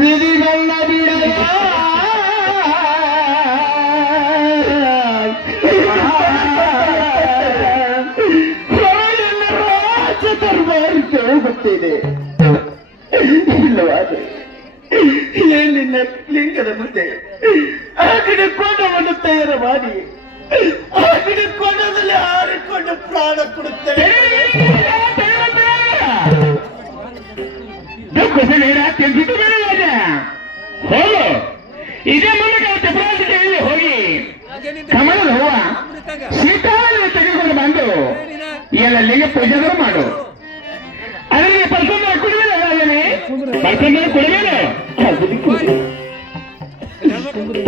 ವಿಧಿಗಳನ್ನ ಬಿಡಯ ರಾಜದರ್ಬಾರಕ್ಕೆ ಹೋಗುತ್ತೇನೆ. ಇಲ್ಲವಾದರೆ ಏನಿನ್ನ ಲಿಂಗದ ಮುಂದೆ ಆ ಗಿಡಕೊಂಡವನ್ನು ತಯಾರು ಮಾಡಿ ಆ ಗಿಡಕೊಂಡದಲ್ಲಿ ಹಾರಿಕೊಂಡು ಪ್ರಾಣ ಕೊಡುತ್ತೇನೆ. ಹೋಗು, ಇದೇ ಮೂಲಕ ಚಪರಾಜಿಯಲ್ಲಿ ಹೋಗಿ ಕಮಲದ ಹೂವ ಸೀತಾವನ್ನು ತೆಗೆದುಕೊಂಡು ಬಂದು ಎಲ್ಲ ಲಿಂಗ ಪೂಜೆಗಳು ಮಾಡು. ಅದರಲ್ಲಿ ಪರ್ಸಂದ್ರ ಕುಡಿಮೇಲೆ ಪರ್ಸಂದ್ರ ಕುಡಿಮೇಲೆ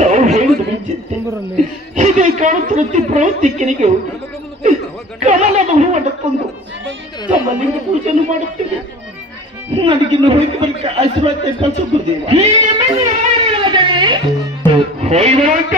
ತಾವು ಹೇಳಿದ ಮುಂಚಿತೆ ಇದೇ ಕಾಣುತ್ತಿರುತ್ತಿ ಪ್ರವೃತ್ತಿಕ್ಕನಿಗೆ ಹೋಗಿ ಕಮಲದ ಹೂವನ್ನು ತಂದು ತಮ್ಮ ಲಿಂಗ ಪೂಜೆಯನ್ನು ಮಾಡುತ್ತೇವೆ. ನನಗಿನ್ನು ಹೋಗಿ ಬಳಿಕ ಆಶೀರ್ವಾದ ಕಳಿಸುತ್ತೇವೆ. ಹೋಗಿ ಬರುವಂತ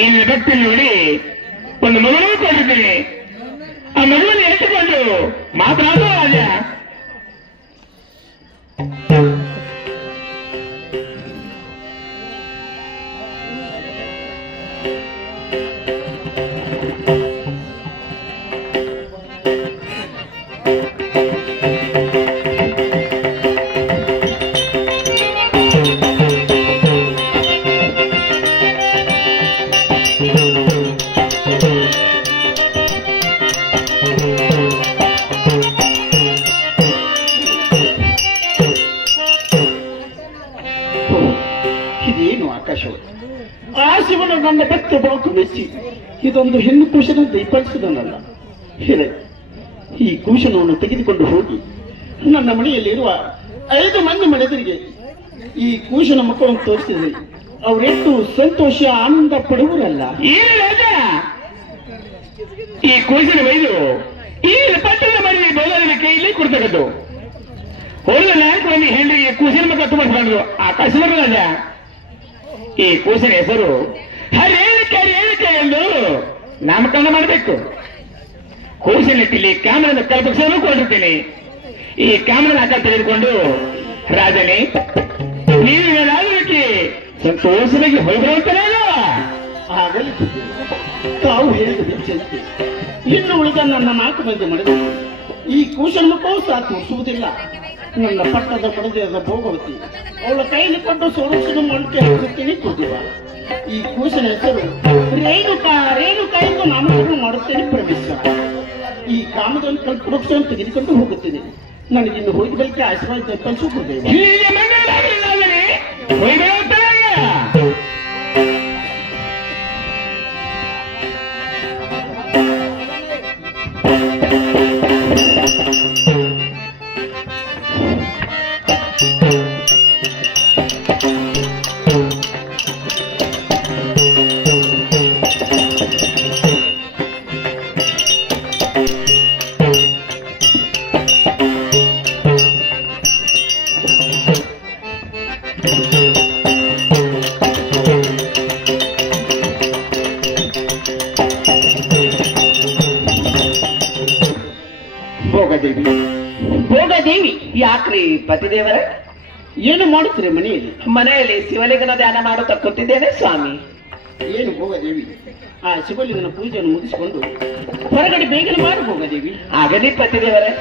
ಈ ಭಕ್ತಿ ನೋಡಿ ಒಂದು ಮಗನೂ ಕೊಟ್ಟಿದ್ದೀನಿ. ಆ ಮಗುವನ್ನು ಎತ್ತುಕೊಂಡು ಮಾತನಾಡುವ ರಾಜ. ಇದೇನು ಆಕಾಶವಾಣಿ, ಆ ಶಿವನ ನನ್ನ ಭಕ್ತ ಬಾಕು ಮೆಚ್ಚಿ ಇದೊಂದು ಹೆಣ್ಣು ಕೂಶನ ದಯಪಾಲಿಸಿದನಲ್ಲ. ಹೇಳ, ಈ ಕೂಶನವನ್ನು ತೆಗೆದುಕೊಂಡು ಹೋಗಿ ನನ್ನ ಮನೆಯಲ್ಲಿರುವ 5 ಮಂದಿ ಮನೆದರಿಗೆ ಈ ಕೂಶನ ಮಕ್ಕಳನ್ನು ತೋರಿಸಿದ್ರೆ ಅವರೆಷ್ಟು ಸಂತೋಷ ಆನಂದ ಪಡುವರಲ್ಲ. ಏನು ರಾಜ, ಈ ಕೂಸಿನ ವೈದು ಈ ಪಟ್ಟದ ಮನೆ ಬೋಧನೆ ಕೈಯಲ್ಲಿ ಕೊಡ್ತಕ್ಕದ್ದು. ಹೋದ 4 ಮಂದಿ ಹೆಣ್ಣಿಗೆ ಕೂಸಿನ ಮಕ್ಕಳ ತುಂಬಿಸ್ಕೊಂಡ್ರು. ಆ ಕಸಬರ ರಾಜ ಈ ಕೂಸಿನ ಹೆಸರು ರೇಣುಕೆ ಎಂದು ನಾಮಕರಣ ಮಾಡಬೇಕು. ಕೂಸಿನಟ್ಟಿಲ್ಲಿ ಕ್ಯಾಮರನ್ನು ಕಲ್ಪಿಸಲು ಕೊಟ್ಟಿರ್ತೀನಿ. ಈ ಕ್ಯಾಮರನ ಆಕಾರ ತೆಗೆದುಕೊಂಡು ರಾಜನೇ ನೀವು ರಾಜಕ್ಕೆ ಸಂತೋಷವಾಗಿ ಹೊರಬರುತ್ತಾನಲ್ಲ. ಆಗಲಿ ತಾವು ಹೇಳಿದ ವಿಚಾರಿಸಿ ಇನ್ನು ಉಳಿದ ನನ್ನ 4 ಮಂದಿ ಮಾಡಿದ ಈ ಕೂಶನ ಮಕ್ಕಳು ಸಹ ತೋರಿಸುವುದಿಲ್ಲ. ನನ್ನ ಪಟ್ಟದ ಪಡೆದ ಭೋಗವತಿ ಅವಳ ಕೈಲಿ ಕೊಟ್ಟು ಸಂರಕ್ಷಣೆ ಮಾಡಕ್ಕೆ ಹಾಕುತ್ತೀನಿ ಕೂದಿವ. ಈ ಕೂಶನ ಹೆಸರು ರೇಣುಕಾ ಎಂದು ನಾಮಕರಣ ಮಾಡುತ್ತೇನೆ ಪರಮೇಶ್ವರ. ಈ ಕಾಮದಲ್ಲಿ ಕಲ್ಪವೃಕ್ಷವನ್ನು ತೆಗೆದುಕೊಂಡು ಹೋಗುತ್ತೇನೆ. ನನಗಿನ್ನು ಹೋಗಿ ಬಳಿಕೆ ಆಶೀರ್ವಾದ ಕಲಿಸುತ್ತೇವೆ. ಭೋಗದೇವಿ ಯಾಕ್ರಿ ಪತಿದೇವರ? ಏನು ಮಾಡುತ್ತೀರಿ ಮನೆಯಲ್ಲಿ? ಮನೆಯಲ್ಲಿ ಶಿವಲಿಂಗನ ಧ್ಯಾನ ಮಾಡುತ್ತಾ ಕೂತಿದ್ದೇನೆ ಸ್ವಾಮಿ. ಏನು ಭೋಗದೇವಿ, ಆ ಶಿವಲಿಂಗನ ಪೂಜೆಯನ್ನು ಮುಗಿಸಿಕೊಂಡು ಹೊರಗಡೆ ಬೇಗನೆ ಮಾಡಿ ಭೋಗದೇವಿ. ಆಗಲಿ ಪತಿದೇವರೇ.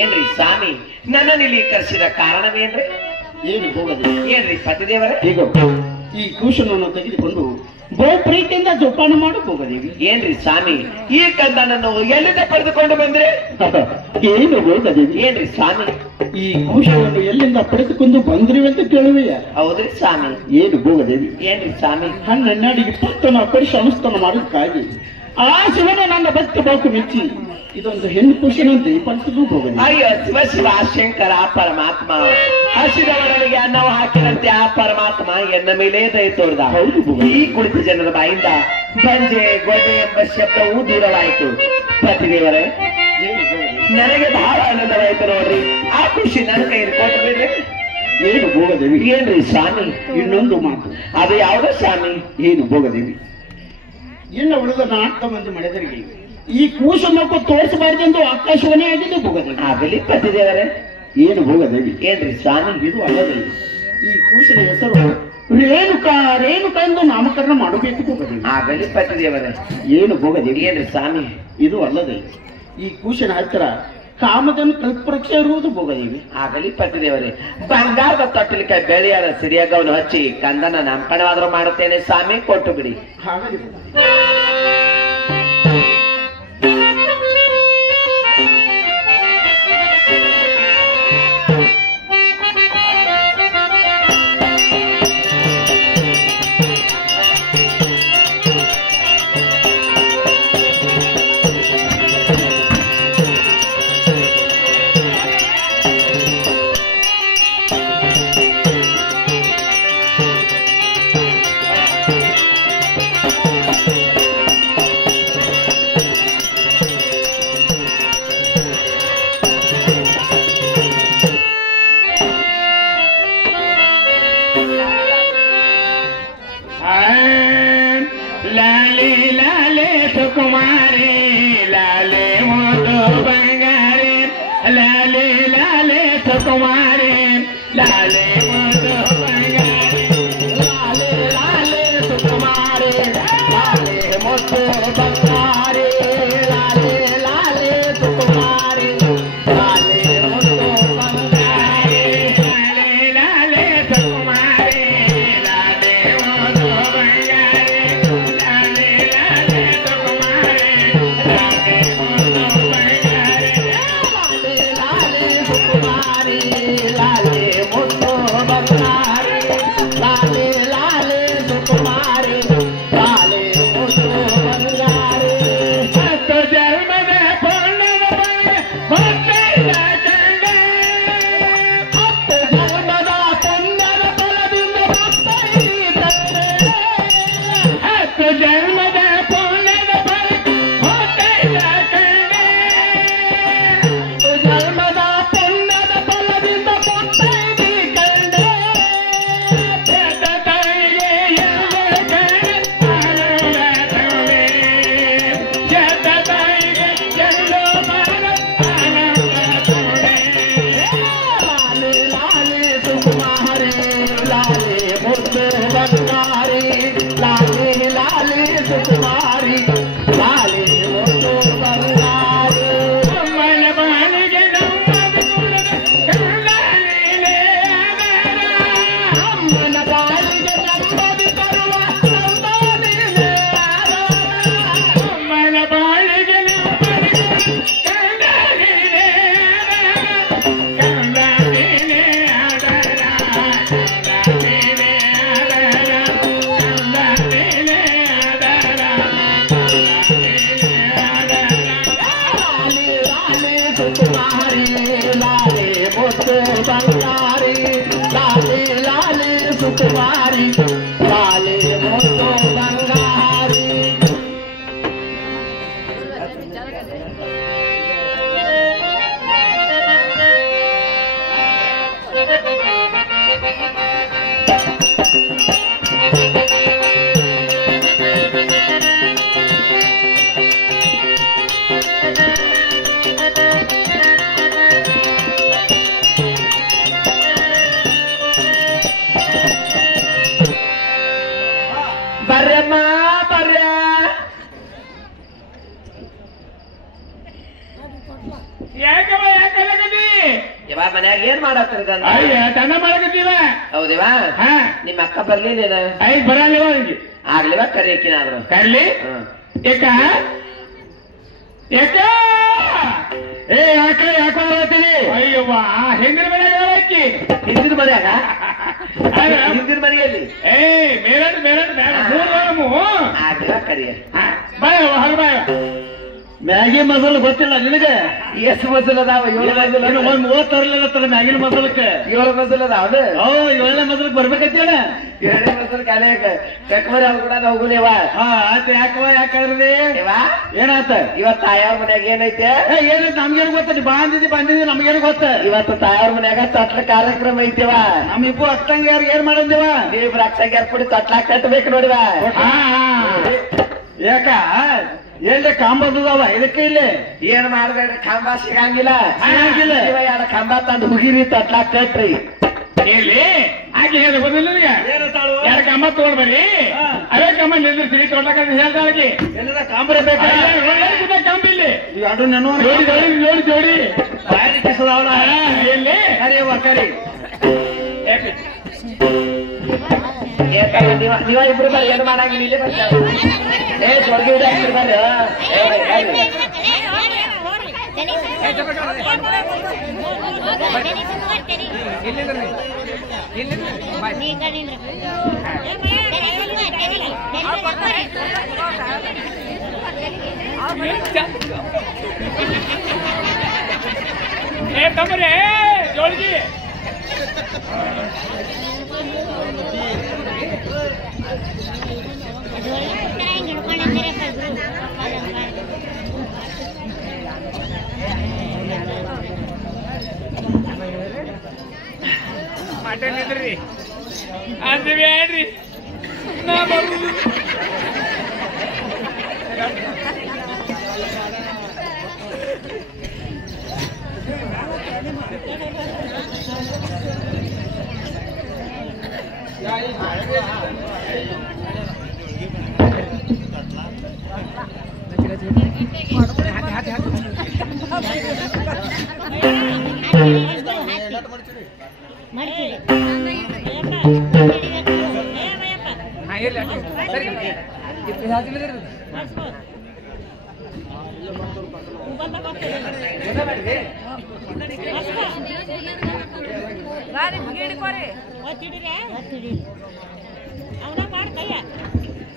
ಏನ್ರಿ ಸ್ವಾಮಿ ನನ್ನನ್ನು ಇಲ್ಲಿ ಕರೆಸಿದ ಕಾರಣವೇನ್ರಿ? ಏನು ಭೋಗದೇವಿ? ಏನ್ರಿ ಪತಿದೇವರೇ? ಈಗ ಈ ಕೂಶನನ್ನು ತೆಗೆದುಕೊಂಡು ಬಹು ಪ್ರೀತಿಯಿಂದ ಜೋಪಾನ ಮಾಡು ಭೋಗದೇವಿ. ಏನ್ರಿ ಸ್ವಾಮಿ ಈ ಕಂದನನ್ನು ಎಲ್ಲಿಂದ ಪಡೆದುಕೊಂಡು ಬಂದ್ರೆ? ಏನು ಭೋಗದೇವಿ? ಏನ್ರಿ ಸ್ವಾಮಿ ಈ ಕೂಶನನ್ನು ಎಲ್ಲಿಂದ ಪಡೆದುಕೊಂಡು ಬಂದ್ರಿವಂತ ಕೇಳುವೆಯ? ಹೌದ್ರಿ ಸ್ವಾಮಿ. ಏನು ಭೋಗದೇವಿ? ಏನ್ರಿ ಸ್ವಾಮಿ 12 ವರ್ಷ ಅನುಷ್ಠಾನ ಮಾಡೋದಕ್ಕಾಗಿ ಆ ಶಿವನ ನನ್ನ ಭಕ್ತಿ ಬಾಕು ಮೆಚ್ಚಿ ಇದೊಂದು ಹೆಣ್ಣು ಕೂಶನಂತೆ ಪಡಿಸಿದ್ರು ಭೋಗದೇವಿ. ಅಯ್ಯೋ ಶಿವ ಶಿವ ಶಂಕರ ಪರಮಾತ್ಮ ಹಸಿದವರಿಗೆ ಅನ್ನವು ಹಾಕಿದಂತೆ ಆ ಪರಮಾತ್ಮ ಎನ್ನ ಮೇಲೆ ದಯ ತೋರ್ದ. ಹೌದು ಭೋಗದೇವಿ. ಈ ಕುಳಿತ ಜನರ ಬಾಯಿಂದ ಬಂಜೆ ಗೊಡ್ಡೆ ಎಂಬ ಶಬ್ದವೂ ದೂರವಾಯಿತು. ಪತಿದೇವರೇ ಏನು ಭೋಗದೇವಿ? ನನಗೆ ಬಹಳ ಆನಂದವಾಯಿತು ನೋಡ್ರಿ. ಆ ಖುಷಿ ನನ್ನ ಕೈಯಲ್ಲಿ ಕೊಟ್ಟು ಬಿಡ್ರಿ. ಏನು ಭೋಗದೇವಿ? ಏನ್ರಿ ಸ್ವಾಮಿ? ಇನ್ನೊಂದು ಮಾತು. ಅದು ಯಾವ್ದೋ ಸ್ವಾಮಿ? ಏನು ಭೋಗದೇವಿ? ಇನ್ನು ಉಳಿದ 4 ಮಂದಿ ಮನೆದರಿಗೆ ಈ ಕೂಶ ಮಕ್ಕಳು ತೋರಿಸಬಾರ್ದೆಂದು ಆಕಾಶವನೇ ಆಗಿದೆ ಭೋಗದೇವಿ. ಆಗಲಿ ಪತಿದೇವರೇ. ಏನು ಭೋಗದೇವಿ? ಏನ್ರಿ ಸ್ವಾಮಿ? ಇದು ಅಲ್ಲದೆ ಈ ಕೂಶನ ಹೆಸರು ರೇಣುಕಾ ಎಂದು ನಾಮಕರಣ ಮಾಡಬೇಕು ಭೋಗದೇವಿ. ಆಗಲಿ ಪತಿದೇವರೇ. ಏನು ಭೋಗದೇವಿ? ಏನ್ರಿ ಸ್ವಾಮಿ? ಇದು ಅಲ್ಲದೆ ಈ ಕೂಶನ ಹತ್ತಿರ ಕಾಮದನ್ನು ಕಲ್ಪವೃಕ್ಷ ಇರುವುದು ಭೋಗದೇವಿ. ಆಗಲಿ ಪತಿದೇವರೇ. ಬಂಗಾರದ ತೊಟ್ಟಲಿಕ್ಕೆ ಬೆಳೆಯಾದ ಸಿರಿಯಾಗವನ್ನು ಹಚ್ಚಿ ಕಂದನ ನಾಮಕರಣವಾದರೂ ಮಾಡುತ್ತೇನೆ ಸ್ವಾಮಿ, ಕೊಟ್ಟು ಬಿಡಿ. ಹಾಗಾಗಿ ಲಾಲೆ ಲಾಲೆ ಸುಕುಮಾರಿ ಲಾಲೆ ಮೋದು ಬಂಗಾರಿ ಲಾಲೆ ಲಾಲೆ ಸುಕುಮಾರಿ ಲಾಲೆ ಮೋದು ಬಂಗಾರಿ ಲಾಲೆ ಲಾಲೆ ಸುಕುಮಾರಿ ಲಾಲೆ ಮೋದು ಬಂಗಾರಿ ಲಾಲೆ ಲಾಲೆ ಸುಕುಮಾರಿ ಲಾಲೆ ಮೋದು ಬಂಗಾರಿ ಲಾಲೆ ಲಾಲೆ ಸುಕುಮಾರಿ ಲಾಲೆ ಮೋದು ಬಂಗಾರಿ ಲಾಲೆ ಲಾಲೆ ಸುಕುಮಾರಿ ಲಾಲೆ ಮೋದು ಬಂಗಾರಿ ಲಾಲೆ ಲಾಲೆ ಸುಕುಮಾರಿ ಲಾಲೆ ಮೋದು ಬಂಗಾರಿ ಲಾಲೆ ಲಾಲೆ ಸುಕುಮಾರಿ ಲಾಲೆ ಮೋದು ಬಂಗಾರಿ. ಹತ್ತು ಜನ್ಮದ ಪುಣ್ಯದ ಹೊಟ್ಟೆಯ ಕಂಡೆ ಹತ್ತು ಜನ್ಮದ ಪುಣ್ಯದ ಫಲದಿಂದ ಭಕ್ತೈ ತಂದೆ ಹತ್ತು ಜನ್ಮದ ಪುಣ್ಯದ ಫಲ ಹೊಟ್ಟೆಯ ಕಂಡೆ ಹತ್ತು ಜನ್ಮದ ಪುಣ್ಯದ ಫಲದಿಂದ ಭಕ್ತೈ ಕಂಡೆ ಪೆದ್ದ ತಾಯಿಗೆ ಎಲ್ಲ ಕಂಡೆ ಆನಂದವೇ ಪೆದ್ದ ತಾಯಿಗೆ ಎಲ್ಲೋ ಮನ ಆನಂದವೇ ಲಾಲೆ ಲಾಲೆ ಸುಕುಮಾರಿ ಲಾಲೆ ಮುದ್ದು ಬಂಗಾರಿ ಲಾಲೆ ಲಾಲೆ ಸುಕುಮಾರಿ ಲಾಲೆ ಮುದ್ದು ಬಂಗಾರಿ ಅಮ್ಮನ ಬಾಳಿಗೆ ನಮ್ಮದು ಕುಲದ ಕಂದಲೀಲೆ ಆಧಾರ ಅಮ್ಮನ ಬಾಳಿಗೆ ನಮ್ಮದು ತರುವ ಕಂದಲೀಲೆ ಆಧಾರ ಅಮ್ಮನ ಬಾಳಿಗೆ ನಮ್ಮದು ಕಂದಲೀಲೆ ಆಧಾರ ಕಂದಲೀಲೆ ಆಧಾರ ಕಂದಲೀಲೆ ಆಧಾರ ಕಂದಲೀಲೆ ಆಧಾರ ಲಾಲೆ ಲಾಲೆ ಸುಕುಮಾರಿ ಲಾಲೆ ಮುದ್ದು ಬಂಗಾರಿ ಲಾಲೆ ಲಾಲೆ ಸುಕುಮಾರಿ ಲಾಲೆ ಮುದ್ದು ಬಂಗಾರಿ. ಮನ್ಯಾಗ ಏನ್ ಮಾಡತ್ತೀರಿ ಗಂಡ ಅಯ್ಯ ತನ್ನ ಮಾಡಕತ್ತೀವ ಹೌದೇವಾ ಹಾ ನಿಮ್ ಅಕ್ಕ ಬರ್ಲಿಲ್ಲ ಐದ್ ಬರಲ್ವ ಅವ್ರಿಗೆ ಆಗ್ಲಿವ ಕರಿಯಕಿನಾದ್ರು ಕರ್ಲಿ ಯಾಕ ಯಾಕ ಏ ಯಾಕ ಯಾಕ ಹೇಳ್ತೀನಿ ಅಯ್ಯವ್ವ ಹಿಂದಿನ ಮನೆಯಾಗ ಹಾಕಿ ಹಿಂದಿನ ಮನ್ಯಾಗ ಹಿಂದಿನ ಮನೆಯಲ್ಲಿ ಏ ಮೇರಡ್ ಮೇರಡ್ ಆಗ್ಲಿವ ಕರಿಯ ಬಾಯ ಹೊರ ಬಾಯ ಮ್ಯಾಗಿ ಮಸಾಲ ಗೊತ್ತಿಲ್ಲ ನಿನಗೆ ಎಷ್ಟು ಮಸಲ್ ಅದಾವ 7 ಮಸಲ್ ಒಂದ್ 30 ತರಲಿಲ್ಲ ಮ್ಯಾಗಿನ ಮಸಾಲಕ್ಕೆ 7 ಮಸಲ್ ಅದಾವ 7ನೇ ಮಸಾಲಕ್ಕೆ ಬರ್ಬೇಕೈತಿ ಅಣ್ಣ 7 ಮಸಲ್ ಕಾಲೇಕ ಕಕ್ಮರಿ ಅವ್ರು ಕೂಡ ಹೋಗುಲೇವ ಆಯ್ತು ಯಾಕಂದ್ರಿ ಏನಾತ ಇವತ್ತು ತಾಯವ್ರ ಮನ್ಯಾಗ ಏನೈತೆ ಏನೈತಿ ನಮ್ಗೇನು ಗೊತ್ತ ಬಂದಿದ್ದಿ ನಮ್ಗೇನು ಗೊತ್ತ ಇವತ್ತು ತಾಯವ್ರ ಮನ್ಯಾಗ ತಟ್ಲ ಕಾರ್ಯಕ್ರಮ ಐತಿವ ನಮ್ಮಿಬ್ಬರು ಅಕ್ಕಂಗ್ಯಾರ್ಗ ಏನ್ ಮಾಡಂದಿವ ನೀವ್ ಅಕ್ಕಂಗ್ಯಾರ ಕೂಡಿ ತಟ್ಲಾಕ್ ಕಟ್ಟಬೇಕು ನೋಡಿವ ಯಾಕ ಏನ್ರೆ ಕಾಂಬದವ ಇದಕ್ಕೆ ಇಲ್ಲಿ ಏನ್ ಮಾಡ್ಬೇಡ ಕಂಬ ಸಿಗಂಗಿಲ್ಲ ಸಿಗಂಗಿಲ್ಲ. ಎರಡು ಕಂಬ ತಂದು ಹುಗಿರಿ ತಟ್ಲಾಕ್ ಕಟ್ರಿ ಇಲ್ಲಿ ಆಕೆ ಹೇಳಿ ಗೊತ್ತಿಲ್ಲ ನಿನಗೆ ಎರಡು ಕಂಬ ತಗೊಂಡ್ಬರಿ ಅವೇ ಕಂಬ ನಿಂದಿರ್ತೀರಿ ತೋಟಕ್ಕೆ ಹೇಳ್ತಾಗಿ ಎಲ್ಲ ಕಾಂಬ್ರೆ ಬೇಕಾ ಕಂಬ ಇಲ್ಲಿ ಎರಡು ನೆನೋ ಜೋಡಿ ಜೋಡಿ ಜೋಡಿ ಜೋಡಿ ಬಾಯಿ ಕಿಸದವಳ ಎಲ್ಲಿ ಕರಿಯವ್ವ ಕರಿ ನೀವ ಇಬ್ರು ಬರ್ರಿ ಏನು ಮಾಡಂಗಿಲ್ಲ ಇಲ್ಲಿ ಬರ್ತಾರೆ ಏ ಸ್ವರ್ಗ ಇಬ್ರು ಬರ್ರಿ ತಮ್ಮರೇ ಜೋಳಿಗೆ ಮಟನ್ ಇದ್ರಿ ಅಂತೀವಿ ಹೇಳ್ರಿ ನಾ ಬರುದು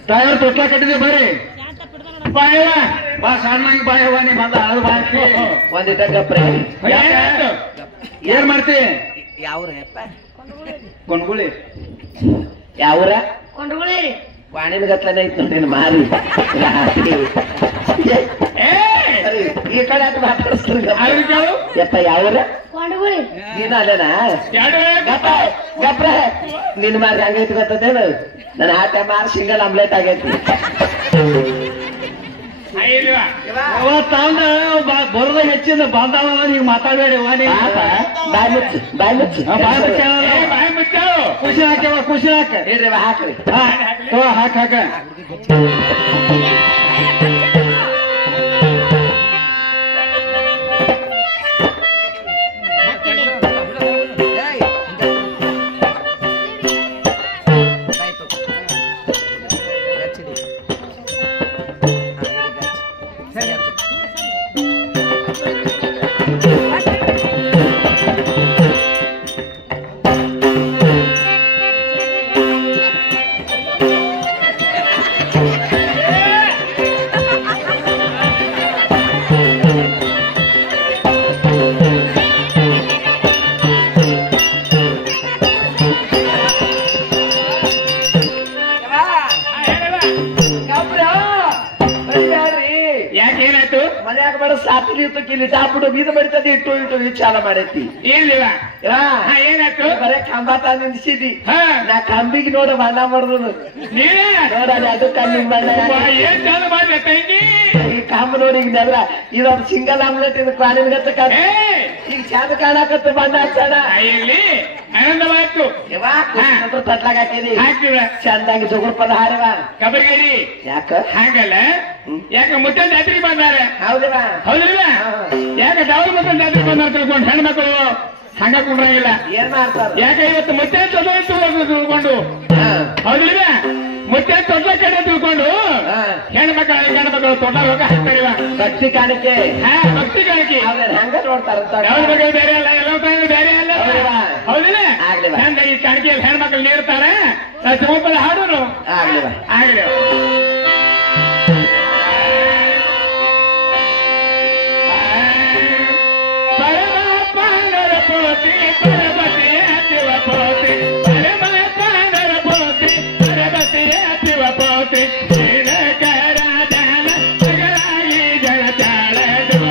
ಟೈರ್ ತೊಟ್ಲ ಕಟ್ಟಿದೆ ಬರ್ರಿ ಬಾಯವ ಬಾ ಸಣ್ಣಂಗ್ ಬಾಯವ ನೀ ಬಂದ ಅದು ಬಾಕಿ ಒಂದಿಟ ಗಪ್ರೆ ಏನ್ ಮಾಡ್ತಿ ಯಾವ್ರಪ್ಪ ಕೊಂಡ್ಗುಳಿ ಯಾವ್ರ ಕೊಂಡ್ಕೊಳ್ಳಿ ವಾಣಿನ ಗತ್ಲನೆ ಐತ್ ನೋಡಿ ಮಾರಿ ಈ ಕಡೆ ಅದು ಮಾತಾಡಿಸ್ತಾರೆ ಯಪ್ಪ ಯಾವ್ರ ಕೊಂಡ್ಕೊಳ್ಳಿ ನೀನ ಅಲ್ಲೇನಾ ಗಪ್ರ ನಿನ್ ಮಾರಿ ಹಂಗೈತಿ ಗೊತ್ತದೇನು ನನ್ನ ಆಟ ಮಾರಿ ಸಿಂಗಲ್ ಆಮ್ಲೆಟ್ ಆಗೈತಿ ಅವತ್ತಂದ್ರ ಬರೋದ ಹೆಚ್ಚಿಂದ ಬಂದಾವ ನೀವ್ ಮಾತಾಡ್ಬೇಡಿ ಬಾಯ್ ಮುಚ್ಚು ಬಾಯ್ ಮುಚ್ಚು ಖುಷಿ ಹಾಕ್ಯವ ಖುಷಿ ಹಾಕ ಹೇಳ್ರಿ ಹಾಕ್ರಿ ಹಾಕ ಹಾಕ ಯಾಕೇನಾಯ್ತು ಮನ್ಯಾಗ ಬೇಡ ಸಾತ್ಲಿ ಇಲ್ಲಿ ಚಾಪಿಡು ಬೀದ ಬಡಿತದೆ ಇಟ್ಟು ಇಟ್ಟು ವಿಚಾರ ಮಾಡೈತಿ ಏನಿಲ್ಲ ಏನಾಯ್ತು ಬರೇ ಕಂಬ ತಂದು ನಿಲ್ಸಿದಿ ಹಾ ನಾ ಕಂಬಿಗೆ ನೋಡ ಬಣ್ಣ ಮಾಡುದು ನೀನೇ ನೋಡಲ್ಲ ಅದು ಕಣ್ಣಿನ ಬಣ್ಣ ಏನ್ ಚಾಲು ಮಾಡಿ ತಂಗಿ ಈ ಕಂಬ ನೋಡಿ ಈಗ ಇದೊಂದು ಸಿಂಗಲ್ ಆಮ್ಲೆಟ್ ಇದು ಕಾಣಿನ ಗತ್ತ ಈಗ ಚಂದ ಕಾಣಕತ್ತ ಬಣ್ಣ ಹಚ್ಚೋಣ ಇಲ್ಲಿ ಆನಂದವಾಯ್ತು ತಟ್ಲಾಗ ಹಾಕಿದಿ ಹಾಕಿವ ಚಂದಾಗಿ ಜೋಗುರ್ ಪದ ಹಾರವ ಕಬರ್ಗೇರಿ ಯಾಕ ಹಾಗಲ್ಲ ಯಾಕ ಮುತ್ತ ಜಾತ್ರೆಗೆ ಬಂದಾರೆ ಹೌದಾ ಹೌದಿಲ್ಲ ಯಾಕೆ ದೌರ್ ಮುತ್ತ ಜಾತ್ರೆಗೆ ಬಂದಾರ ತಿಳ್ಕೊಂಡು ಹೆಣ್ಮಕ್ಳು ಹಂಗ ಕುಂಡ್ರಂಗಿಲ್ಲ. ಏನ್ ಮಾಡ್ತಾರ? ಯಾಕೆ ಇವತ್ತು ಮತ್ತೆ ತಿಳ್ಕೊಂಡು ಹೌದಿಲ್ಲ, ಮತ್ತೆ ತೊಟ್ಲ ಕಡೆ ತಿಳ್ಕೊಂಡು ಹೆಣ್ಣು ಮಕ್ಕಳ ಗಂಡು ಮಕ್ಕಳು ತೊಟ್ಲ ಹೋಗ ಹಾಕ್ತಾರಿವ. ಭಕ್ತಿ ಕಾಣಿಕೆ. ಭಕ್ತಿ ಕಾಣಿಕೆ ಹಂಗ ನೋಡ್ತಾರ. ಯಾವ ಬಗ್ಗೆ ಬೇರೆ ಅಲ್ಲ, ಎಲ್ಲ ಬೇರೆ ಅಲ್ಲ. ಹೌದಿಲ್ಲ, ಚಂದ ಈ ಕಾಣಿಕೆಯಲ್ಲಿ ಹೆಣ್ಣು ಮಕ್ಕಳು ನೀಡ್ತಾರೆ. ಶಿವಪ್ಪದ ಹಾಡೋರು ಆಗ್ಲಿ. ಪೋತಿ ಪರಬತಿಯ ಶಿವಪೋತಿ ಪರಮಾತ್ಮರ ಪೋತಿ ಪರಬತಿಯ ಶಿವಪೋತಿ ರಾಜನ ಮಗಳಾಗಿ ಜಳಚಾಳದು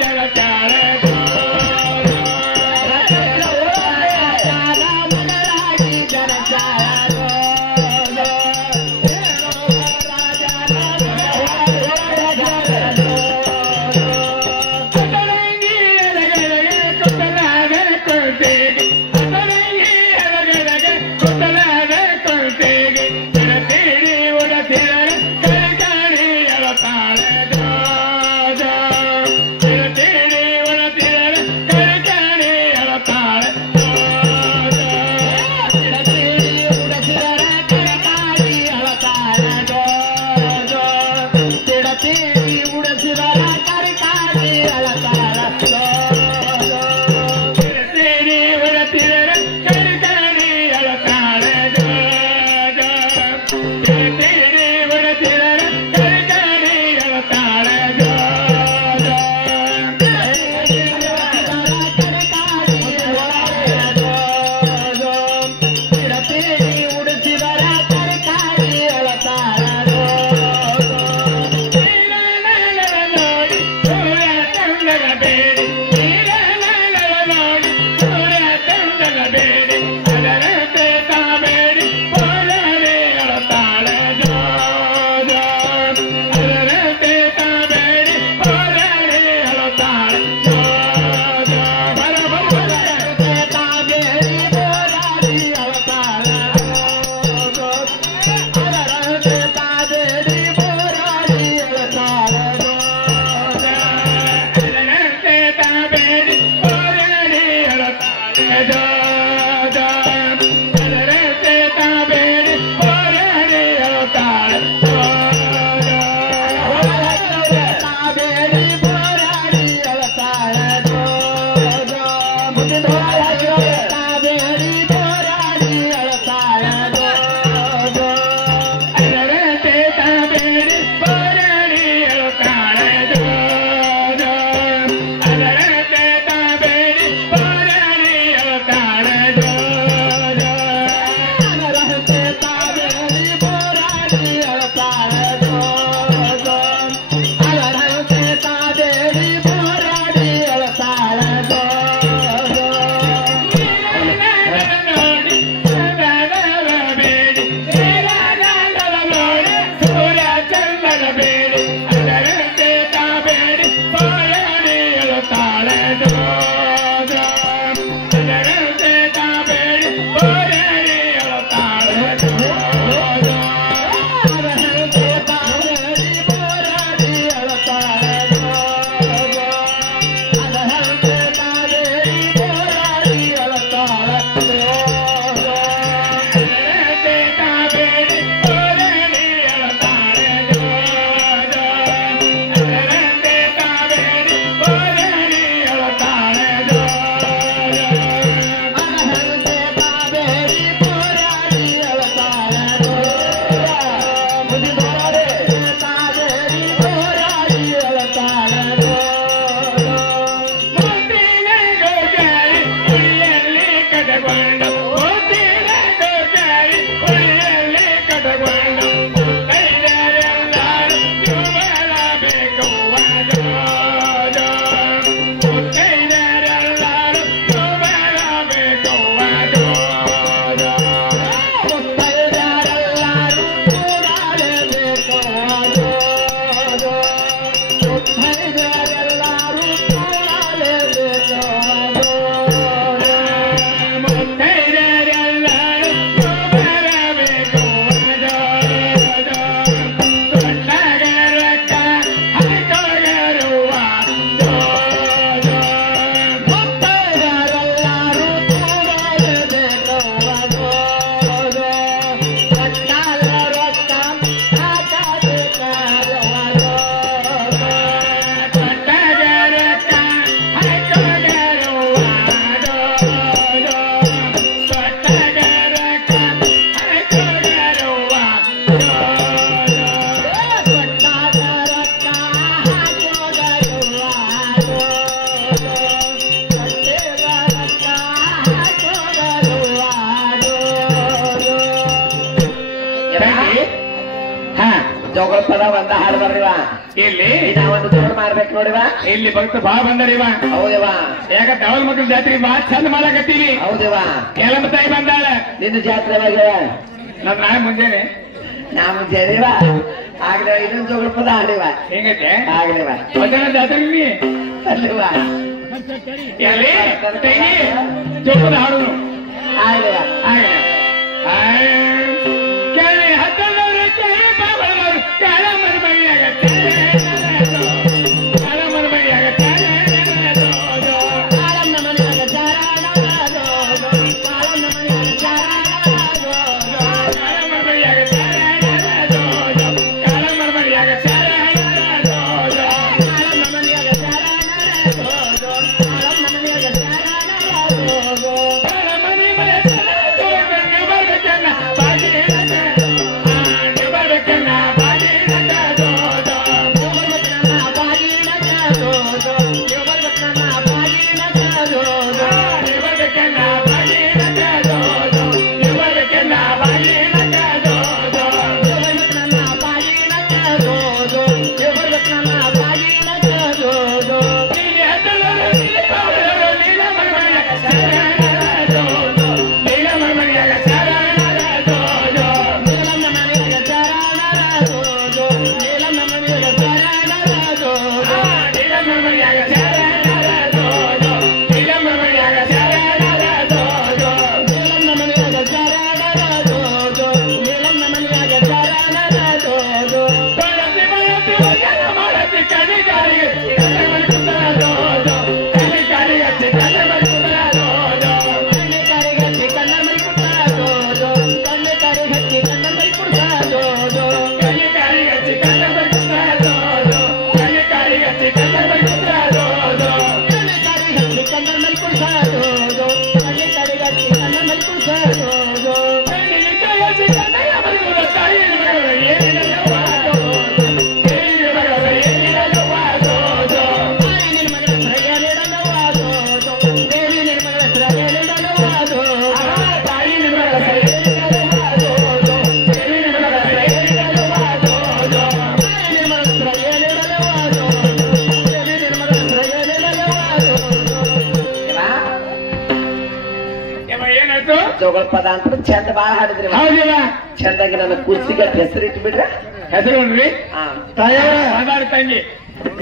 ಜಳಚಾಳದು ಜೋಗಳ ಪದ ಒಂದ ಹಾಡು ಬರ್ರಿವ ಇಲ್ಲಿ ಒಂದು ಜೋಡ್ ಮಾಡ್ಬೇಕು ನೋಡಿವ ಇಲ್ಲಿ ಭಕ್ತ ಬಾ ಬಂದರಿವ ಹೌದೇವ ಯಾಕ ಡವಲ್ ಮಕ್ಕಳ ಜಾತ್ರೆ ಬಾ ಚಂದ ಮಾಡಕತ್ತೀವಿ ಹೌದೇವ ಕೆಲಮ್ಮ ತಾಯಿ ಬಂದಾಳ ನಿನ್ನ ಜಾತ್ರೆ ಆಗ್ಯವ ನಮ್ ನಾಳೆ ಮುಂಜಾನೆ ನಾವು ಜರಿವ ಆಗ್ಲೇವ ಇನ್ನೊಂದು ಜೋಗಳ ಪದ ಹಾಡಿವ ಹೆಂಗೈತೆ ಆಗ್ಲೇವ ಮಧ್ಯಾಹ್ನ ಜಾತ್ರೆ ಅಲ್ಲಿವ ಎಲ್ಲಿ ತೆಗಿ ಜೋಪದ ಹಾಡುನು ಆಗ್ಲೇವ ಕೇಳಿ ಹತ್ತನವರು ಕೇಳಿ ಬಾಬಳವರು ಕಾಲ ಮರುಮಗಿಯಾಗತ್ತೆ ಕಾಲ ಮರುಮಗಿಯಾಗತ್ತೆ ಜೋಗಳ ಪದ ಅಂತ ಚಂದ ಬಾಳ ಹಾಡಿದ್ರಿ ಹೌದಿಲ್ಲ ಚಂದಾಗಿ ನನ್ನ ಕುರ್ಸಿಗೆ ಹೆಸರಿಟ್ಟು ಬಿಡ್ರ ಹೆಸರು ನೋಡ್ರಿ ತಾಯಿಯವ್ರ ತಂಗಿ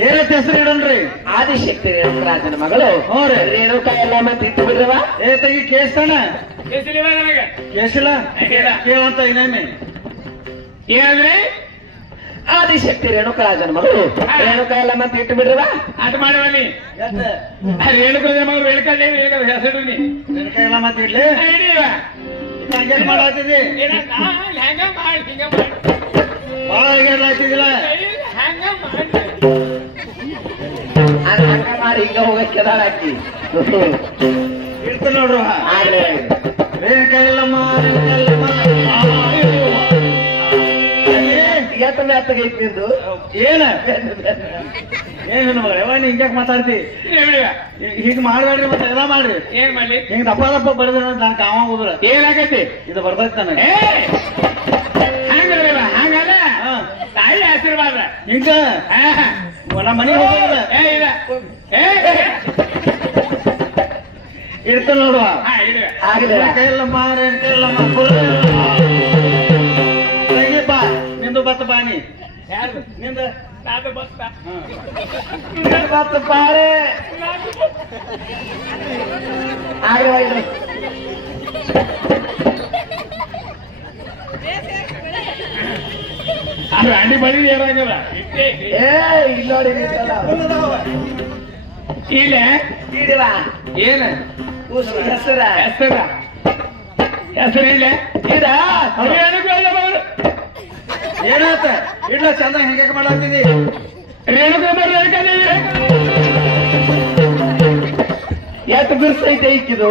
ಏನಂತ ಹೆಸರು ಇಡನ್ರಿ ಆದಿಶಕ್ತಿ ರೇಣುಕರಾಜನ ಮಗಳು ರೇಣುಕ ಎಲ್ಲ ಮತ್ತೆ ಇಟ್ಟು ಬಿಡ್ರವ ಏ ತಗಿ ಕೇಳ್ತಾನ ಹೆಸರಿವ ನನಗೆ ಕೇಳಿಲ್ಲ ಕೇಳಂತ ಇನ್ನೇಮೆ ಏನಂದ್ರೆ ಆದಿಶಕ್ತಿ ರೇಣುಕರಾಜನ ಮಗಳು ರೇಣುಕ ಎಲ್ಲ ಮತ್ತೆ ಇಟ್ಟು ಬಿಡ್ರವ ಆಟ ಮಾಡುವಲ್ಲಿ ರೇಣುಕರಾಜನ ಮಗಳು ರೇಣುಕದೇವಿ ಹೆಸರು ಎಲ್ಲ ಮತ್ತೆ ಇಡ್ಲಿ ಹಂಗೆ ಮಾಡತ್ತಿದಿ ಹೆಂಗ ಮಾಡಿ ಬಾಳ ಆಗ್ತಿದಿಲ್ಲ ಹಂಗ ಮಾಡಿ ಹಿಂಗ ಹೋಗಕ್ಕೆ ಕೆದಾಳ ಹಾಕಿ ಇಡ್ತ ನೋಡ್ರು ಆಗ್ಲೇ ರೇಣುಕಲ್ಲಮ್ಮ ಎತ್ತ ಮೆತ್ತಗೈತಿ ನಿಂದು ಏನ ಏನು ಮಗಳ ನೀ ಹಿಂಗ್ಯಾಕ್ ಮಾತಾಡ್ತಿ ಹಿಂಗ್ ಮಾಡ್ಬೇಡ್ರಿ ಮತ್ತೆ ಎಲ್ಲ ಮಾಡ್ರಿ ಏನ್ ಮಾಡ್ಲಿ ಹಿಂಗ್ ದಪ್ಪ ದಪ್ಪ ಬಡದ ನಾನು ಕಾವ ಹೋದ್ರ ಏನಾಗೈತಿ ಇದು ಬರ್ತೈತಿ ನನಗೆ ಹಂಗಲ್ಲ ಹಂಗಲ್ಲ ತಾಯಿ ಆಶೀರ್ವಾದ ಹಿಂಗ ನಮ್ಮ ಮನೆಗೆ ಹೋಗೋದ ಇಡ್ತ ನೋಡುವ ಆಗ್ಲೇ ಕೈಯಲ್ಲಮ್ಮ ರೇಣುಕಲ್ಲಮ್ಮ ಬಾ ನಿಂದು ಬತ್ತ ಬಾನಿ ಯಾರು ನಿಂದ ನಾನು ಬಸ್ತ ಬತ್ತ ಪಾರೆ ಆಗ್ಲೇ ಅದು ಅಂಡಿ ಬಳಿ ಏನಾಗಲ್ಲ ಇಲ್ಲಿ ನೋಡಿ ಇಲ್ಲ ಇಡಿವ ಏನ ಹೆಸರ ಹೆಸರ ಹೆಸರು ಇಲ್ಲ ಇಡ ಏನಾತ ಇಡ್ಲ ಚಂದ ಹೆಂಗ ಮಾಡಾಕ್ತಿದಿ ಎಷ್ಟು ಬಿರ್ಸೈತೆ ಇಕ್ಕಿದು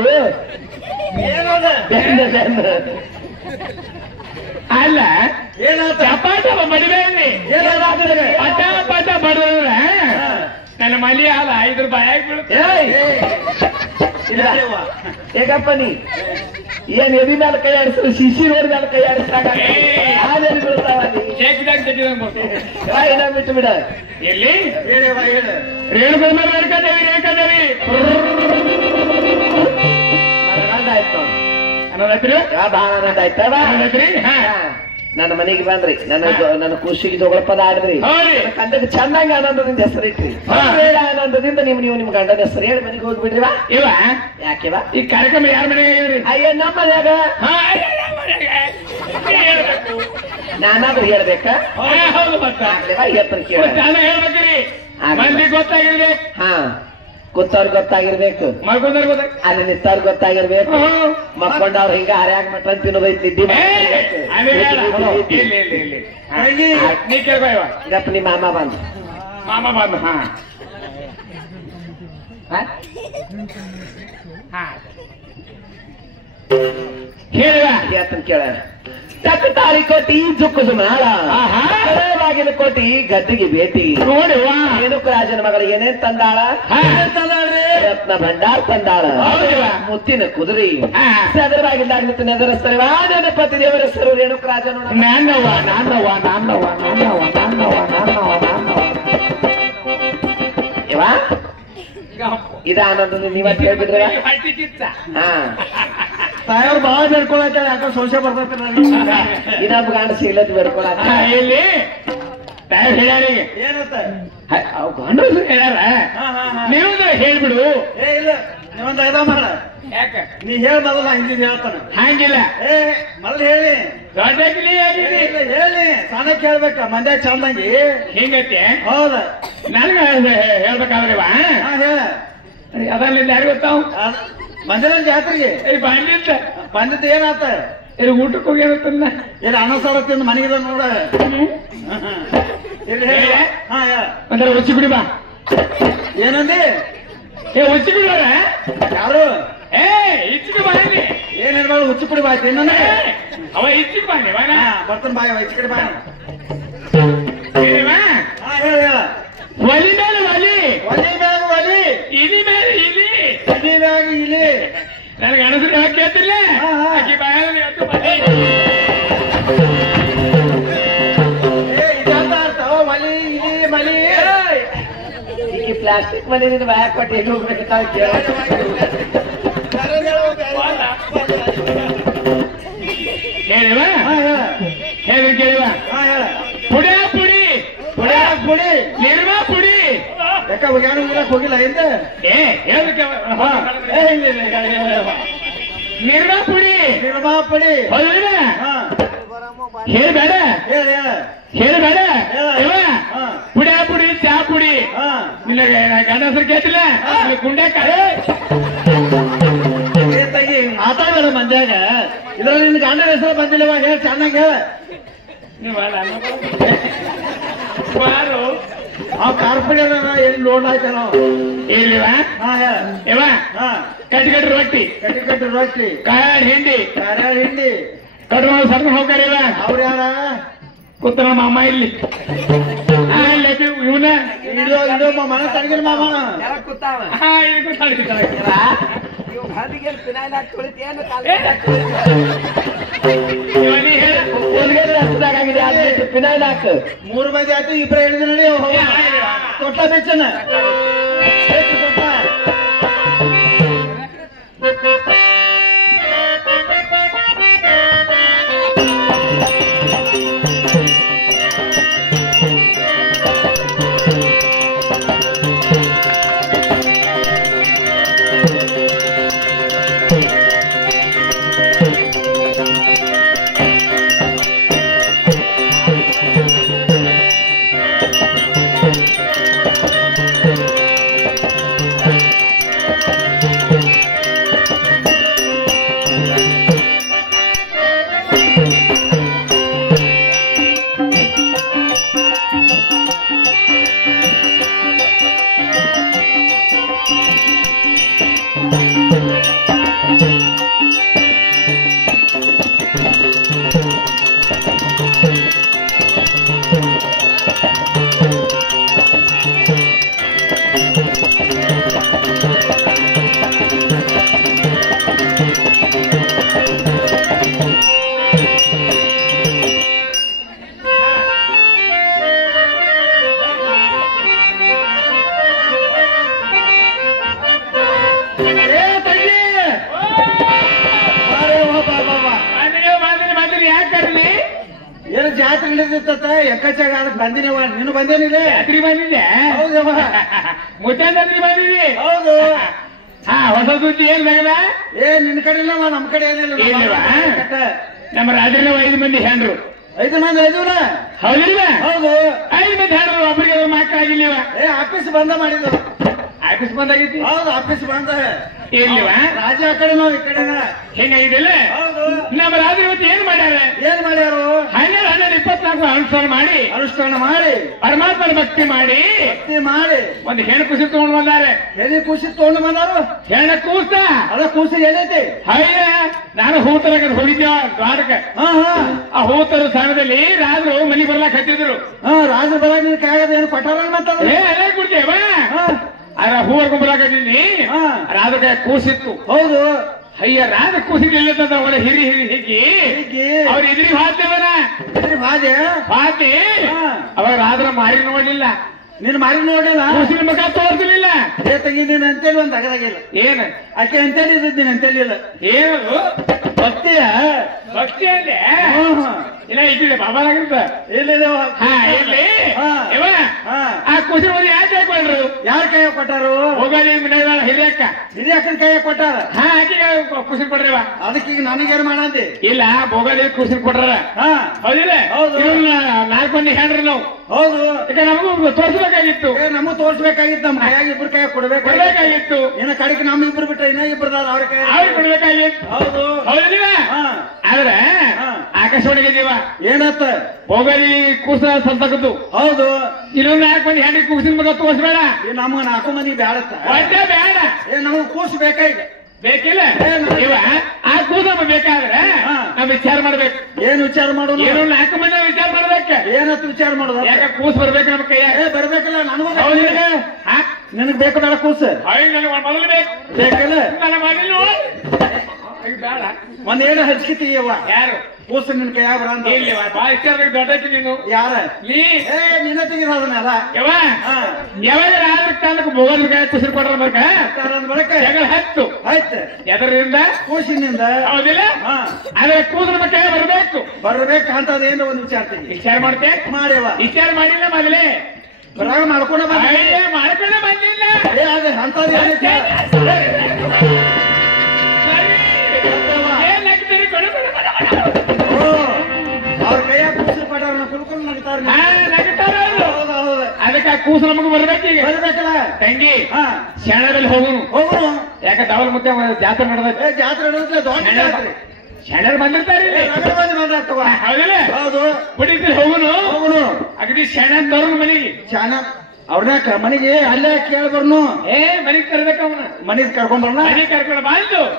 ಏನದ ಅಲ್ಲ ಏನಾತ ಚಪಾಟ ಬಡಿಬೇಡಿ ಪಟ ಪಟ ಬಡಿದ್ರ ನನ್ನ ಮಲಿ ಹಾಲ 5 ರೂಪಾಯಿ ಆಗ್ಬಿಡುತ್ತೆ ಹೇಗಪ್ಪ ನೀ ಏನ್ ಎದಿ ಮೇಲೆ ಕೈ ಆಡಿಸಿದ್ರು ಶಿಶಿ ರೋಡ್ ಮೇಲೆ ಕೈ ಆಡಿಸಿದಾಗ ಹಾದೇನು ಬೀಳ್ತಾವ ನೀ ಕೇಕ್ದಾಗ ತೆಗಿದಂಗ್ ಬರ್ತಾವ ಬಿಟ್ಟು ಬಿಡ ಎಲ್ಲಿ ಹೇಳವ ಹೇಳು ರೇಣುಗಳ ಮೇಲೆ ರೇಣುಕಾದೇವಿ ರೇಣುಕಾದೇವಿ ಆನಂದ ಆಯ್ತು ಅನ್ನೋದೈತ್ರಿ ಬಹಳ ಆನಂದ ಆಯ್ತವ ಅನ್ನೋದೈತ್ರಿ ಹಾ ನನ್ನ ಮನೆಗೆ ಬಂದ್ರಿ ನನ್ನ ಖುಷಿಗೆ ಜೋಗಳ ಪದ ಆಡಿದ್ರಿ ಹೌದ್ರಿ. ಕಂಡಕ್ಕೆ ಚೆನ್ನಾಗಿ ಆನಂದದಿಂದ ಹೆಸರಿಟ್ರಿ ಹಾ. ಆನಂದದಿಂದ ನೀವು ನಿಮ್ಮ ಗಂಡನ ಹೆಸರು ಹೇಳಿ ಮನೆಗೆ ಹೋಗ್ಬಿಡ್ರಿ ವಾ ಇವ ಯಾಕೆವ ಈ ಕಾರ್ಯಕ್ರಮ ಯಾರ ಮನೆಗೆ ಆಗಿದ್ರಿ ಅಯ್ಯ ನಮ್ಮ ಮನ್ಯಾಗ ಹಾ ನಮ್ಮ ಮನೆಗೆ ಹೇಳ್ಬೇಕು ನಾನಾದ್ರೂ ಹೇಳ್ಬೇಕಾ ಹೌದು ಮತ್ತ ಆಗ್ಲೇವಾ ಹೇಳ್ತಾನೆ ಕೇಳ ನಾನು ಹೇಳ್ಬೇಕ್ರಿ ಮಂದಿ ಗೊತ್ತಾಗಿರ್ಬೇಕು ಹಾ ಕೂತವ್ರಿಗೆ ಗೊತ್ತಾಗಿರ್ಬೇಕು ಮಲ್ಕೊಂಡ್ರ ಗೊತ್ತಾಗ ಅಲ್ಲಿ ನಿಂತವ್ರಿಗೆ ಗೊತ್ತಾಗಿರ್ಬೇಕು ಮಕ್ಕೊಂಡವ್ರು ಹಿಂಗ ಹರ್ಯಾಗ ಮಟನ್ ತಿನ್ನೋದೈತಿ ನಿದ್ದಿ ನೀ ಕೇಳ್ಬಾ ಇವ ಇದಪ್ಪ ನಿಮ್ಮ ಮಾಮ ಬಂದು ಮಾಮ ಬಂದು ಹಾ ಕೇಳುವ ಹೇಳ್ತಾನೆ ಕೇಳ ತಕ್ಕ ತಾಳಿ ಕೊಟ್ಟಿ ಜುಕ್ಕು ಸುಮಾರ ಬಾಗಿಲು ಕೊಟ್ಟಿ ಗದ್ದಿಗೆ ಭೇಟಿ ನೋಡುವ ರೇಣುಕ ರಾಜನ ಮಗಳು ಏನೇನ್ ತಂದಾಳ ರತ್ನ ಭಂಡಾರ ತಂದಾಳ ಮುತ್ತಿನ ಕುದುರಿ ಸದರ ಬಾಗಿಲ್ದಾಗ ನಿಂತು ನೆದರಿಸ್ತಾರೆ ನನ್ನ ಪತಿ ದೇವರ ಹೆಸರು ರೇಣುಕ ರಾಜ ನೋಡ ನಾನವ್ವ ನಾನವ್ವ ನಾನವ್ವ ನಾನವ್ವ ನಾನವ್ವ ನಾನವ್ವ ನಾನವ್ವ ಇವ ಇದ ಆನಂದ ನೀವತ್ತು ಹೇಳ್ಬಿಡ್ರಿ ಹಾ ತಾಯವ್ರು ಬಾಳ ಬೇಡ್ಕೊಳತ್ತಾಳೆ ಯಾಕೋ ಸಂಶಯ ಬರ್ತೈತೆ ನನಗೆ ಇನ್ನೊಬ್ಬ ಗಂಡ ಸಿಗ್ಲತ್ ಬೇಡ್ಕೊಳಕ ಇಲ್ಲಿ ಹೇಳ್ಯಾರಿಗೆ ಏನಂತ ಗಂಡಸರು ಹೇಳ್ಯಾರ ನೀವು ಹೇಳ್ಬಿಡು ಏ ಇಲ್ಲ ನೀವೊಂದು ಐದ ಮಾಡ ಯಾಕ ನೀ ಹೇಳಿ ಮೊದಲ ಹಿಂದಿನ ಹೇಳ್ತಾನ ಹಂಗಿಲ್ಲ ಏ ಮೊದಲು ಹೇಳಿ ದೊಡ್ಡಕ್ಲಿ ಇಲ್ಲ ಹೇಳಿ ಸಣ್ಣ ಕೇಳ್ಬೇಕ ಮಂದ್ಯ ಚಂದಂಗಿ ಹಿಂಗತ್ತೆ ಹೌದ ನನಗ ಹೇಳ್ಬೇಕಾದ್ರಿವ ಹಾ ಹೇಳ ಅದರಿಂದ ಯಾರು ಗೊತ್ತಾವ್ ಮಂದಿರನ್ ಜಾತ್ರೆಗೆ ಬಂದಿದ್ದ ಬಂದಿದ್ದು ಏನಾತ ಇಲ್ಲಿ ಊಟಕ್ಕೆ ಹೋಗ್ಯಾರತ್ತಲ್ಲ ಇಲ್ಲಿ ಅನಸಾರ ತಿಂದು ಮನೆಗಿದ ನೋಡ ಇಲ್ಲಿ ಹೇಳ ಹಾ ಹೇಳ ಅಂದ್ರೆ ಹುಚ್ಚಿ ಬಿಡಿ ಬಾ ಏನಂದಿ ಹುಚ್ಚಿ ಬಿಡೋರ ಯಾರು ಏ ಇಚ್ಚಿಗೆ ಬಾ ಇಲ್ಲಿ ಏನೇನ್ ಮಾಡಿ ಹುಚ್ಚು ಪುಡಿ ಬಾಯ್ತು ಇನ್ನೊಂದು ಅವ ಇಚ್ಚಿಗೆ ಬಾ ನೀವ ಬರ್ತನ್ ಬಾಯ್ ಹೆಚ್ಚು ಕಡೆ ಬಾಯ್ ಹಾ ಹೇಳ ಹೇಳ ಒಲಿ ಮೇಲೆ ಒಲಿ ಒಲಿ ಮ್ಯಾಗ ಒಲಿ ಇಲಿ ಮೇಲೆ ಇಲಿ ಇಲಿ ಮ್ಯಾಗ ಇಲಿ ನನಗೆ ಅನಸರು ಯಾಕೆ ಕೇಳ್ತಿಲ್ಲ ಆಕಿ ಬಾಯಲ್ಲಿ ಎದ್ದು ಬಲಿ ಏ ಇದಂತ ಅರ್ಥ ಒಲಿ ಇಲಿ ಮಲಿ ಈಗ ಪ್ಲಾಸ್ಟಿಕ್ ಮನೆ ಬಾಯ ಕೊಟ್ಟು ಎಲ್ಲಿ ಹೋಗ್ಬೇಕಂತ ಕೇಳ ಹೇಳಿವ ಹಾ ಹೇಳ ಹೇಳಿ ಕೇಳಿವ ಹಾ ಹೇಳ ಪುಡಿ ಪುಡಿ ಪುಡಿ ಪುಡಿ ನಿರ್ಮಾ ಪುಡಿ ಯಾಕ ಹೋಗ್ಯಾನ ಊರಕ್ ಹೋಗಿಲ್ಲ ಹಿಂದೆ ಏ ಹೇಳಕ್ಕೆ ಏ ಇಲ್ಲ ಇಲ್ಲ ನಿರ್ಮಾ ಪುಡಿ ನಿರ್ಮಾ ಪುಡಿ ಹೌದಿಲ್ಲ ಹಾ ಹೇಳ್ಬೇಡ ಹೇಳ ಹೇಳ ಹೇಳ್ಬೇಡ ಇವ ಹಾ ಪುಡಿ ಪುಡಿ ಚಾ ಪುಡಿ ಹಾ ನಿನಗೆ ಗಂಡಸರು ಕೇಳ್ತಿಲ್ಲ ಗುಂಡೆ ತೆಗಿ ಮಾತಾಡೋಣ ಮಂದ್ಯಾಗ ಇದ್ರಲ್ಲಿ ನಿನ್ ಗಂಡನ ಹೆಸರು ಬಂದಿಲ್ಲವ ಹೇಳ ಚೆನ್ನಾಗಿ ಹೇಳ ಬಾರು ಅವ್ ಕಾರ್ಪೊರೇಟರ್ ಎಲ್ಲಿ ಲೋನ್ ಆಯ್ತಾನೋ ಇಲ್ಲಿವ ಹಾ ಹೇಳ ಇವ ಹಾ ಕಟ್ಟಿ ಕಟ್ಟಿ ರೊಟ್ಟಿ ಕಟ್ಟಿ ಕಟ್ಟಿ ರೊಟ್ಟಿ ಕಾಳ ಹಿಂಡಿ ಕಾರ್ಯಾಳ ಹಿಂಡಿ ಕಡುವ ಸರ್ಕೊಂಡು ಹೋಗ್ತಾರೆ ಇವ ಅವ್ರ ಯಾರ ಕೂತ ನಮ್ಮ ಅಮ್ಮ ಇಲ್ಲಿ ಇವನ ಇಡೋ ಇಡೋ ಮನ ತಡಗಿನ ಮಾಮ ಕೂತಾವ ಹಾ ಇಲ್ಲಿ ಕೂತಾಳೆ ಹಸ್ತಾಗಿದೆ ಪಿನಾಯಿಲ್ ಹಾಕು 3 ಮಂದಿ ಆಯ್ತು ಇಬ್ರು ಹೇಳಿದ ನೋಡಿ ತೊಟ್ಟ ಬೆಚ್ಚನ ಜಾತ್ರೆ ನಡೆದಿತ್ತ ಎಕ್ಕಚ್ಚಾಗ ಅದಕ್ಕೆ ಬಂದಿನವ ನೀನು ಬಂದೇನಿದೆ ಜಾತ್ರೆ ಬಂದಿದ್ದೆ ಹೌದವ ಮುತ್ತಾಂದ್ರಿ ಬಂದಿದ್ದಿ ಹೌದು ಹಾ ಹೊಸ ಸುದ್ದಿ ಏನ್ ಬೇಕದ ನಿನ್ ಕಡೆ ಇಲ್ಲವ ನಮ್ ಕಡೆ ಏನಿಲ್ಲ ನಮ್ಮ ರಾಜನ 5 ಮಂದಿ ಹೆಣ್ರು 5 ಮಂದಿ ಐದೂರ ಹೌದಿಲ್ಲ ಹೌದು 5 ಮಂದಿ ಹೆಣ್ರು ಒಬ್ಬರಿಗೆ ಮಕ್ಕಳಾಗಿಲ್ಲಿವ ಆಫೀಸ್ ಬಂದ ಮಾಡಿದ್ರು ಆಫೀಸ್ ಬಂದಾಗೈತಿ ಹೌದು ಆಫೀಸ್ ಬಂದ ಇಲ್ಲಿವ ರಾಜ ಆ ಕಡೆ ನಾವು ಈ ಕಡೆ ಹೆಂಗಾಗಿದ್ದಿಲ್ಲ ಹೌದು ನಮ್ಮ ರಾಜರು ಇವತ್ತು ಏನ್ ಮಾಡ್ಯಾರ ಮಾಡ್ಯಾರು 12 ಅನುಷ್ಠಾನ ಮಾಡಿ ಪರಮಾತ್ಮನ ಭಕ್ತಿ ಮಾಡಿ ಒಂದು ಹೆಣ್ಣು ಕುಸಿ ತಗೊಂಡು ಬಂದಾರೆ ಎಲ್ಲಿ ಕೂಸಿ ತಗೊಂಡು ಬಂದಾರು ಹೆಣ್ಣ ಕೂಸ ಅದ ಕೂಸಿ ಏನೈತಿ ಅಯ್ಯ ನಾನು ಹೂತರ ಹೋಗಿದ್ದೇವ ದ್ವಾರಕ್ಕೆ ಆ ಹೂತರ ಸ್ಥಾನದಲ್ಲಿ ರಾಜರು ಮನಿ ಬರ್ಲಾಕ್ ಹತ್ತಿದ್ರು ರಾಜರು ಬರಾಕ ನಿನ್ ಕಾಗದ ಏನು ಕೊಟ್ಟಾರ ಮತ್ತ ಅದೇ ಕೊಡ್ತೇವ ಅದ್ರ ಹೂವರ್ಕೊಂಡ್ ಬರಾಕತ್ತೀನಿ ರಾಜ ಕೂಸಿತ್ತು ಹೌದು ಅಯ್ಯ ರಾಜ ಕೂಸಿಗೆ ಅವರ ಹಿರಿ ಹಿಗ್ಗಿ ಅವ್ರ ಇದ್ರಿ ಭಾದ್ಯವನ ಭಾತಿ ಅವಾಗ ರಾಜರ ಮಾರಿ ನೋಡ್ಲಿಲ್ಲ ನೀನ್ ಮಾರಿ ನೋಡಿಲ್ಲ ಕೂಸಿನ ಮಗ ತೋರ್ಸಲಿಲ್ಲ ತಂಗಿ ನೀನ್ ಅಂತೇಳಿ ಒಂದ್ ಅಗದಾಗಿಲ್ಲ ಏನ್ ಆಕೆ ಅಂತೇಳಿ ನೀನ್ ಅಂತೇಳಿಲ್ಲ ಏನದು ಭಕ್ತಿಯ ಭಕ್ತಿ ಅಂದೆ ಇಲ್ಲ ಇಟ್ಟಿದೆ ಬಾಬಾರಾಗಿರ್ತ ಇಲ್ಲ ಹಾ ಇಲ್ಲಿ ಆ ಕೂಸಿನ ಮದುವೆ ಯಾಕೆ ಹಾಕೊಂಡ್ರು ಯಾರ ಕೈ ಕೊಟ್ಟಾರು ಹೋಗೋದಿ ಹಿರಿಯಕ್ಕ ಹಿರಿಯಕ್ಕನ ಕೈ ಕೊಟ್ಟಾರ ಹಾ ಆಕಿಗೆ ಕೂಸಿನ ಕೊಡ್ರಿವ ಅದಕ್ಕೆ ಈಗ ನನಗೇನು ಮಾಡಂದಿ ಇಲ್ಲ ಭೋಗಾದಿ ಕೂಸಿನ ಕೊಟ್ಟಾರ ಹೌದಿಲ್ಲ ಇವ್ರನ್ನ 4 ಮಂದಿ ಹೆಣ್ರು ನಾವು ಹೌದು ಈಗ ನಮಗೂ ತೋರ್ಸ್ಬೇಕಾಗಿತ್ತು ನಮಗೂ ತೋರ್ಸ್ಬೇಕಾಗಿತ್ತು ನಮ್ಮ ಕೈಯಾಗ ಇಬ್ರು ಕೈ ಕೊಡ್ಬೇಕಾಗಿತ್ತು ಇನ್ನ ಕಡೆಗೆ ನಮ್ಮ ಇಬ್ರು ಬಿಟ್ರೆ ಇನ್ನ ಇಬ್ರದಾರ ಅವ್ರ ಕೈ ಅವ್ರಿಗೆ ಕೊಡ್ಬೇಕಾಗಿತ್ತು ಹೌದು ಹೌದಿಲ್ಲ ಆದ್ರೆ ಆಕಾಶವಾಣಿಗೆ ಜೀವ ಏನತ್ತ ಹೋಗಲಿ ಕೂಸ ಸಂತಕದ್ದು ಹೌದು ಇನ್ನೊಂದು 4 ಮಂದಿ ಹೆಣ್ಣಿಗೆ ಕೂಸಿನ ಮಗ ತೋರ್ಸ್ಬೇಡ ನಮ್ಗ 4 ಮಂದಿ ಬ್ಯಾಡತ್ತ ಒಟ್ಟೆ ಬೇಡ ನಮಗ್ ಕೂಸು ಬೇಕಾಗ ಬೇಕಿಲ್ಲ ಇವ ಆ ಕೂಸ ಬೇಕಾದ್ರೆ ನಾವ್ ವಿಚಾರ ಮಾಡ್ಬೇಕು ಏನ್ ವಿಚಾರ ಮಾಡೋದು ಏನೋ 4 ಮಂದಿ ವಿಚಾರ ಮಾಡ್ಬೇಕು ಏನತ್ ವಿಚಾರ ಮಾಡೋದು ಯಾಕ ಕೂಸ್ ಬರ್ಬೇಕು ನಮ್ಮ ಕೈಯಾಗ ಬರ್ಬೇಕಲ್ಲ ನನಗೂ ಹೌದಿಲ್ಲ ನಿನಗ್ ಬೇಕು ಬೇಡ ಕೂಸು ಮೊದಲು ಬೇಕಲ್ಲ ನನ್ನ ಮನೇಲಿ ಬೇಡ ಒಂದೇನು ಹಚ್ಕಿತೀಯವ್ವ ಯಾರು ಕೂಸು ನಿನ್ ಕೈಯಾಗ ಬರಂತ ಬಾ ವಿಚಾರ ದೊಡ್ಡೈತಿ ನೀನು ಯಾರ ನೀ ನಿನ್ನ ತೆಗಿದ ಅದನ್ನೆಲ್ಲ ಯಾವಾಗ ರಾಜ ಕಾಲಕ್ಕೆ ಭೋಗದ ಕುಸಿರು ಕೊಡ್ರ ಬಳಕ ಜಗಳ ಹತ್ತು ಆಯ್ತು ಎದರಿಂದ ಕೂಸಿನಿಂದ ಹೌದಿಲ್ಲ ಆದ್ರೆ ಕೂಸರ ಮಕ್ಕ ಬರ್ಬೇಕು ಅಂತದೇನು ಒಂದು ವಿಚಾರ ತೆಗಿ ವಿಚಾರ ಮಾಡ್ತೆ ಮಾಡ್ಯವ ವಿಚಾರ ಮಾಡಿಲ್ಲ ಮೊದಲೇ ಬರಾಗ ಮಾಡ್ಕೊಂಡ ಮಾಡ್ಕೊಂಡ ಬಂದಿಲ್ಲ ಅಂತದ್ ಅವ್ರ ಕೈಯಾಗ ಕೂಸು ಪಟ್ಟಾರ ಕುಲ್ಕೊಂಡು ನಗ್ತಾರ ಅದಕ್ಕೆ ಕೂಸು ನಮಗ್ ಬರ್ಬೇಕೀಗ ಬರ್ಬೇಕಲ್ಲ ತಂಗಿ ಶರಣದಲ್ಲಿ ಹೋಗುನು ಯಾಕ ದವಲ್ ಮುತ್ತೆ ಜಾತ್ರೆ ನಡೆದ ಜಾತ್ರೆ ನಡೆದ್ರೆ ದೊಡ್ಡ ಜಾತ್ರೆ ಶರಣರು ಬಂದಿರ್ತಾರೆ ಹೌದಿಲ್ಲ ಹೌದು ಬಿಡಿದ್ರೆ ಹೋಗುನು ಅಗದಿ ಶರಣದವ್ರ ಮನೆಗೆ ಶಾನ ಅವ್ರನ್ನ ಮನೆಗೆ ಅಲ್ಲೇ ಕೇಳ್ಬರ್ನು ಮನೆಗೆ ತರ್ಬೇಕ ಅವನ ಮನೆಗೆ ಕರ್ಕೊಂಡ್ ಬರ್ನ ಮನೆಗೆ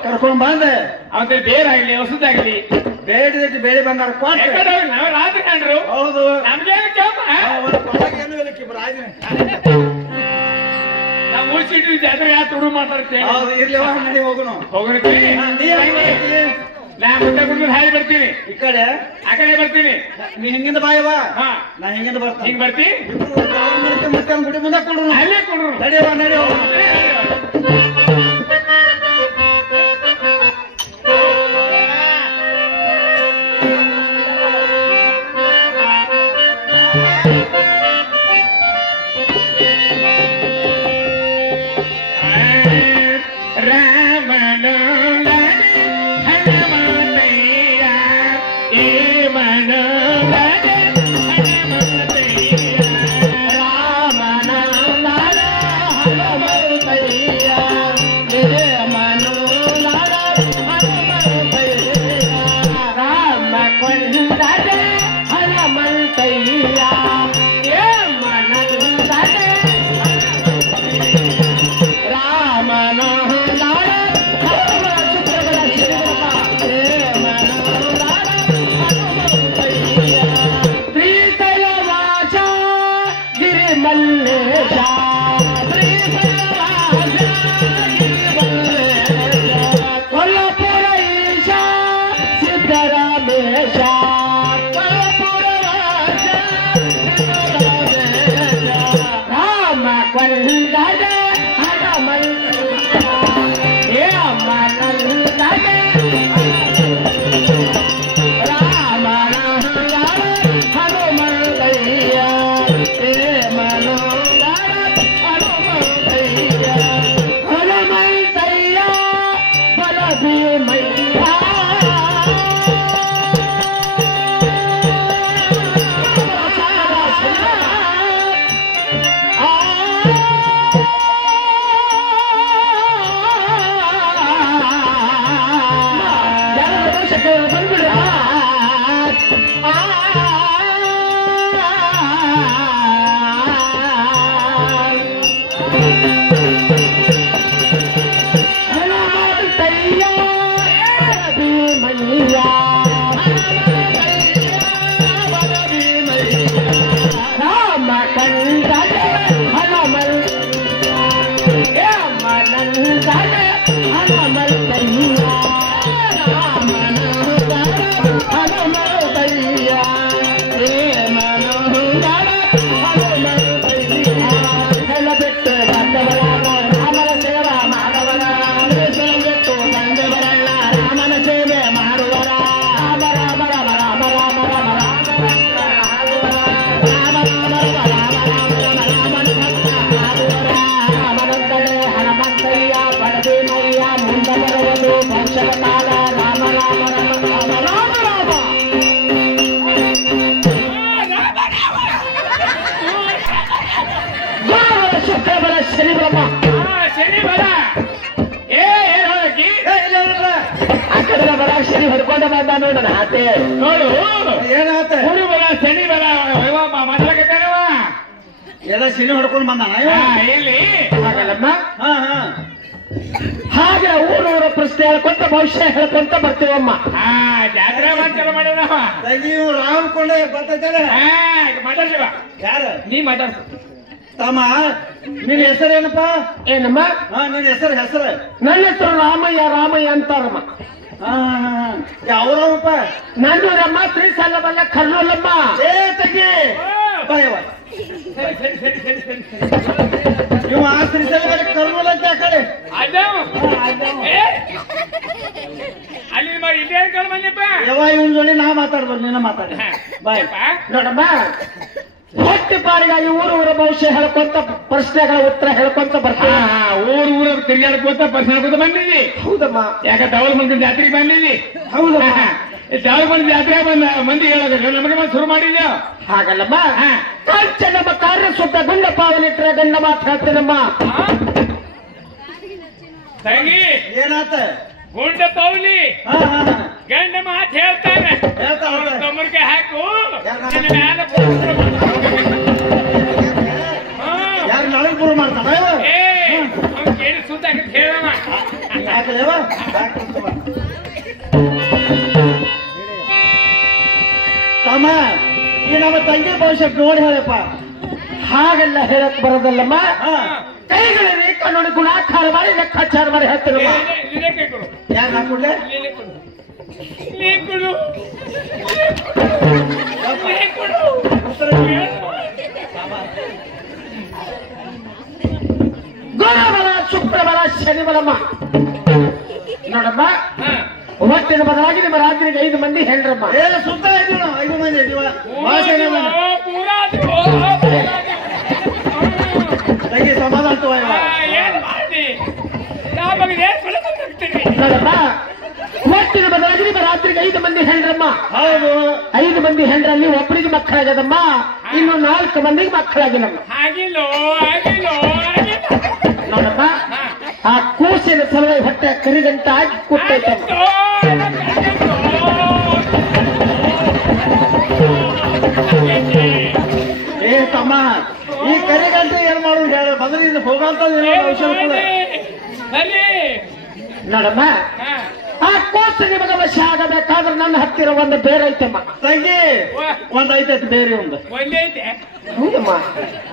ಕರ್ಕೊಂಡ್ ಬಂದ ಅವನ ಬೇರಾಗ್ಲಿ ಹೊಸದಾಗ್ಲಿ ಬೇಡಿದಟ್ಟು ಬೇಳೆ ಬಂಗಾರ ಕೊಟ್ಟು ನಾವು ರಾತ್ರಿ ಕಂಡ್ರು ಹೌದು ನಮ್ಗೆ ನಾವು ಮುಳ್ಸಿಟ್ಟು ಜಾತ್ರೆ ಯಾವ ತುಡು ಮಾತಾಡ್ತೇವೆ ಇರ್ಲಿವ ನಡಿ ಹೋಗುನು ನಾ ಮುಂದೆ ಮುಂದೆ ಹಾಳಿ ಬರ್ತೀನಿ ಈ ಕಡೆ ಆ ಕಡೆ ಬರ್ತೀನಿ ನೀ ಹಿಂಗಿಂದ ಬಾಯವ ನಾ ಹಿಂಗಿಂದ ಬರ್ತೀನಿ ಹಿಂಗ್ ಬರ್ತಿ ಮತ್ತೆ ಗುಡಿ ಮುಂದೆ ಕೊಡ್ರು ಅಲ್ಲೇ ಕೊಡ್ರು ನಡಿಯವ ನಡಿಯವ ಶನಿ ಹೊಡ್ಕೊಂಡ ಬಂದ ನೋಡ ಹಾತೆ ನೋಡು ಏನಾತ ಹುಡು ಬರ ಶನಿ ಬರ ಮಾತಾಡಕತ್ತಾನವ ಎಲ್ಲ ಶನಿ ಹೊಡ್ಕೊಂಡು ಬಂದಾನ ಇಲ್ಲಿ ಹಾಗಲ್ಲಮ್ಮ ಹಾ ಹಾ ಹಾಗೆ ಊರೂರ ಪ್ರಶ್ನೆ ಹೇಳ್ಕೊಂತ ಭವಿಷ್ಯ ಹೇಳ್ಕೊಂತ ಬರ್ತೀವಮ್ಮ. ಜಾತ್ರೆ ಚಲೋ ಮಾಡ್ಯಾನವ ನೀವು ರಾಮ್ಕೊಂಡೆ ಬರ್ತೈತಲ್ಲ ಮಾತಾಡ್ತೀವ ಯಾರ ನೀ ಮಾತಾಡ್ತು ತಮ್ಮ ನಿನ್ ಹೆಸರೇನಪ್ಪ ಏನಮ್ಮ? ನಿನ್ ಹೆಸರು ನನ್ನ ಹೆಸರು ರಾಮಯ್ಯ ರಾಮಯ್ಯ ಅಂತಾರಮ್ಮ. ಯಾವ್ರಪ್ಪ ನನ್ನೂರಮ್ಮ ಶ್ರೀಸಲ್ಲಬಲ್ಲ ಕರ್ನೂಲಮ್ಮ. ಏ ತಗಿ ಬಾಯವ ಸರಿ ಸರಿ ಸರಿ ಸರಿ ಸರಿ ನೀವು ಆ ಶ್ರೀಸಲ್ಲ ಕರ್ನೂಲಂತ ಆ ಕಡೆ ಅಲ್ಲಿ ಮಾಡಿ ಇಲ್ಲೇ ಹೇಳ್ಕೊಂಡು ಬಂದಪ್ಪ ಯಾವ ಇವನ್ ಜೋಡಿ ನಾ ಮಾತಾಡ್ಬೋದು ನೀನ ಮಾತಾಡ ಬಾಯ್ ನೋಡಮ್ಮ, ಹೊಟ್ಟೆ ಪಾರಿಗಾಗಿ ಊರ ಭವಿಷ್ಯ ಹೇಳ್ಕೊಂತ ಪ್ರಶ್ನೆಗಳ ಉತ್ತರ ಹೇಳ್ಕೊಂತ ಬರ್ತೀವಿ. ಊರ ತಿರುಗಾಡ್ಕೋತ ಪ್ರಶ್ನೆ ಹೇಳ್ಕೊತ ಬಂದಿದ್ದಿ. ಹೌದಮ್ಮ. ಯಾಕ ಡವಲ್ ಮಂದಿ ಜಾತ್ರೆಗೆ ಬಂದಿದ್ದಿ. ಹೌದಮ್ಮ. ಡವಲ್ ಮಂದಿ ಜಾತ್ರೆ ಬಂದ ಮಂದಿ ಹೇಳೋದು ನಮಗೆ ಶುರು ಮಾಡಿದ್ಯ ಹಾಗಲ್ಲಮ್ಮ. ಕಾಂಚ ನಮ್ಮ ಕಾರ್ಯ ಸುತ್ತ ಗುಂಡ ಪಾವನಿಟ್ರೆ ಗಂಡ ಮಾತು ಹೇಳ್ತೇನಮ್ಮ. ತಂಗಿ ಏನಾತ ಗುಂಡ ಪೌಲಿ ಗಂಡ ಮಾತು ಹೇಳ್ತಾನೆ. ತಮ್ಮರ್ಗೆ ಹಾಕು ಯಾರು ನನಗೆ ಪೂರ ಮಾಡ್ತಾನ ಕೇಳಿ ಸುತ್ತ ಹೇಳವ ಯಾಕಲೇವ ತಮ್ಮ ಈ ನಮ್ಮ ತಂಗಿ ಭವಿಷ್ಯ ನೋಡಿ ಹೇಳಪ್ಪ. ಹಾಗೆಲ್ಲ ಹೇಳಕ್ ಬರೋದಲ್ಲಮ್ಮ. ಕೈಗಳ ರೇಖಾ ನೋಡಿ ಗುಣಾಕಾರ ಮಾಡಿ ಲೆಕ್ಕಾಚಾರ ಮಾಡಿ ಹೇಳ್ತೀರಮ್ಮ. ಯಾರು ಹಾಕೊಂಡೆ ಗುಣಬಲ ಶುಕ್ರಬಲ ಶನಿಬಲಮ್ಮ. ನೋಡಮ್ಮ, ಹೊಟ್ಟಿನ ಬದಲಾಗಿ ನಿಮ್ಮ ರಾತ್ರಿಗೆ 5 ಮಂದಿ ಹೆಣ್ರಮ್ಮ. ಸುತ್ತ 5 ಮಂದಿ ಇದೀವ ಭಾಷೆ ತಂಗಿ ಸಮಾಧಾನ ನೋಡಮ್ಮ, ಹೊಟ್ಟಿನ ಬದಲಾಗಿ ನಿಮ್ಮ ರಾತ್ರಿಗೆ 5 ಮಂದಿ ಹೆಣ್ರಮ್ಮ. ಹೌದು 5 ಮಂದಿ ಹೆಣ್ರಲ್ಲಿ ಒಬ್ಬರಿಗೆ ಮಕ್ಕಳಾಗದಮ್ಮ, ಇನ್ನು 4 ಮಂದಿಗೆ ಮಕ್ಕಳಾಗಿಲ್ಲಮ್ಮ. ನೋಡಮ್ಮ, ಆ ಕೂಸಿನ ಸಲುವಾಗಿ ಹೊಟ್ಟೆ ಕರಿಗಂಟ ಹಾಕಿ ಕೂತೈತಮ್ಮ. ಏ ತಮ್ಮ, ಈ ಕರಿಗಂಟೆ ಏನ್ ಮಾಡೋದು ಹೇಳ ಬದಲಿಂದ ಹೋಗಂತ ನೋಡಮ್ಮ, ಆ ಕೂಸು ನಿಮಗೆ ವಶ ಆಗಬೇಕಾದ್ರೆ ನನ್ನ ಹತ್ತಿರ ಒಂದು ಬೇರೆ ಐತಮ್ಮ. ತಂಗಿ ಒಂದ್ ಐತೈತಿ ಬೇರೆ ಒಂದು ಹೌದಮ್ಮ.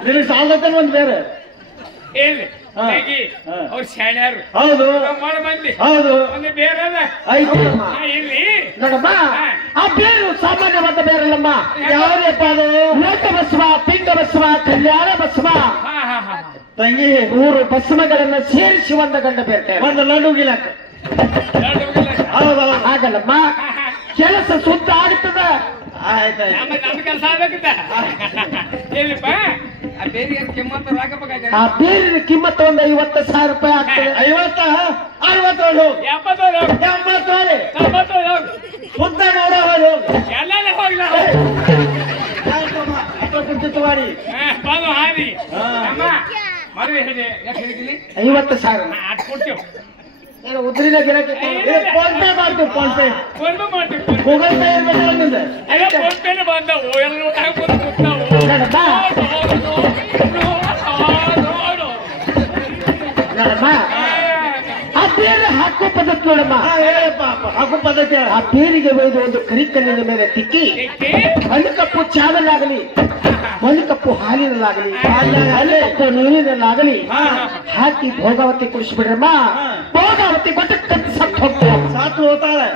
ನಿನಗೆ ಸಾಲದೈತೆ ಒಂದ್ ಬೇರೆ ಅವ್ರು ಶಾಣ್ಯಾರು ಹೌದು ಮಂದಿ ಹೌದು ಒಂದು ಬೇರೆ ಐತಮ್ಮ. ಇಲ್ಲಿ ನೋಡಮ್ಮ, ಆ ಬೇರು ಸಾಮಾನ್ಯವಾದ ಬೇರಲ್ಲಮ್ಮ. ಯಾವ್ದಪ್ಪ ಅದು? ಲೋಕ ಭಸ್ಮ, ಪಿಂಡ ಭಸ್ಮ, ಕಲ್ಯಾಣ ಭಸ್ಮ. ತಂಗಿ 3 ಭಸ್ಮಗಳನ್ನ ಸೇರಿಸಿ ಒಂದು ಗಂಡ ಬೇರೆ ಒಂದು ಲಡ್ಡು ಗಿಲಾಕ ಹೌದು ಆಗಲ್ಲಮ್ಮ. ಕೆಲಸ ಶುದ್ಧ ಆಗ್ತದ, ಆಯ್ತಾಯ್ತು ನಮ್ಮ ಕೆಲಸ ಆಗ್ಬೇಕಂತ ಏನಿಪ್ಪ ಆ ಬೇರೆ ಕಿಮ್ಮತ್ತು ರಾಕಬೇಕಾಗ ಆ ಬೇರೆ ಕಿಮ್ಮತ್ತು ಒಂದು 50,000 ರೂಪಾಯಿ ಆಗ್ತದೆ. 50 60 ಹೋಗಿ 70 80 ಹೋಗಿ ಶುದ್ಧ ನೋಡ ಹೋಗಿ ಎಲ್ಲಾನೇ ಹೋಗ್ಲ ಕುಂತಿತ್ತು ಮಾಡಿ ಬಂದು ಹಾರಿ ಹಾ. ಅಮ್ಮ ಮದುವೆ ಹೇಳಿ ಯಾಕೆ ಹೇಳಿದ್ದೀನಿ 50,000 ಅಟ್ ಕೊಡ್ತೇವೆ ಏನು ಉದ್ರಿನ ಗಿರಾಕಿ ಫೋನ್ ಪೇ ಮಾಡ್ತೀವಿ ಫೋನ್ ಪೇ ಫೋನ್ ಮಾಡ್ತೀವಿ ಗೂಗಲ್ ಪೇ ಇರ್ಬೇಕಲ್ಲ ನಿಂದ ಫೋನ್ ಪೇನೆ ಬಂದವು ಎಲ್ಲ ಹಾಕ್ಬೋದು ಕೂತಾವು ನೋಡಮ್ಮ ನೋಡಮ್ಮ ಆ ಬೇರೆ ಹಾಕೋ ಪದ್ಧತಿ ನೋಡಮ್ಮ. ಹಾಕು ಪದ್ಧತಿ ಆ ಬೇರಿಗೆ ಒಯ್ದು ಒಂದು ಕರಿಕಲ್ಲಿನ ಮೇಲೆ ತಿಕ್ಕಿ ಒಂದು ಕಪ್ಪು ಚಾದಲ್ಲಾಗಲಿ ಒಂದು ಕಪ್ಪು ಹಾಲಿನಲ್ಲಾಗಲಿ ಒಂದು ಕಪ್ಪು ನೀರಿನಲ್ಲಾಗಲಿ ಹಾಕಿ ಭೋಗಾವತಿ ಕುಡಿಸ್ಬಿಡ್ರಮ್ಮ. ಭೋಗಾವತಿ ಗೊತ್ತಕ್ಕಂತ ಸತ್ತು ಹೋಗ್ತಾರೆ. ಸಾತು ಹೋಗ್ತಾಳೆ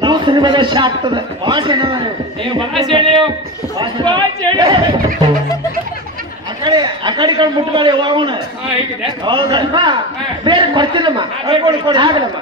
ಕೂಸು ನಿಮಗೆ ದಶ ಆಗ್ತದೆ. ಭಾಷೆ ಆ ಕಡೆ ಮುಟ್ಕೊಳ್ಳಿ ಹೋಗೋಣ ಹೌದಾ ಅಮ್ಮ, ಬೇರೆ ಕೊಡ್ತೀನಮ್ಮ. ಕೊಡಿ ಕೊಡಿ ಆಗಲಮ್ಮ.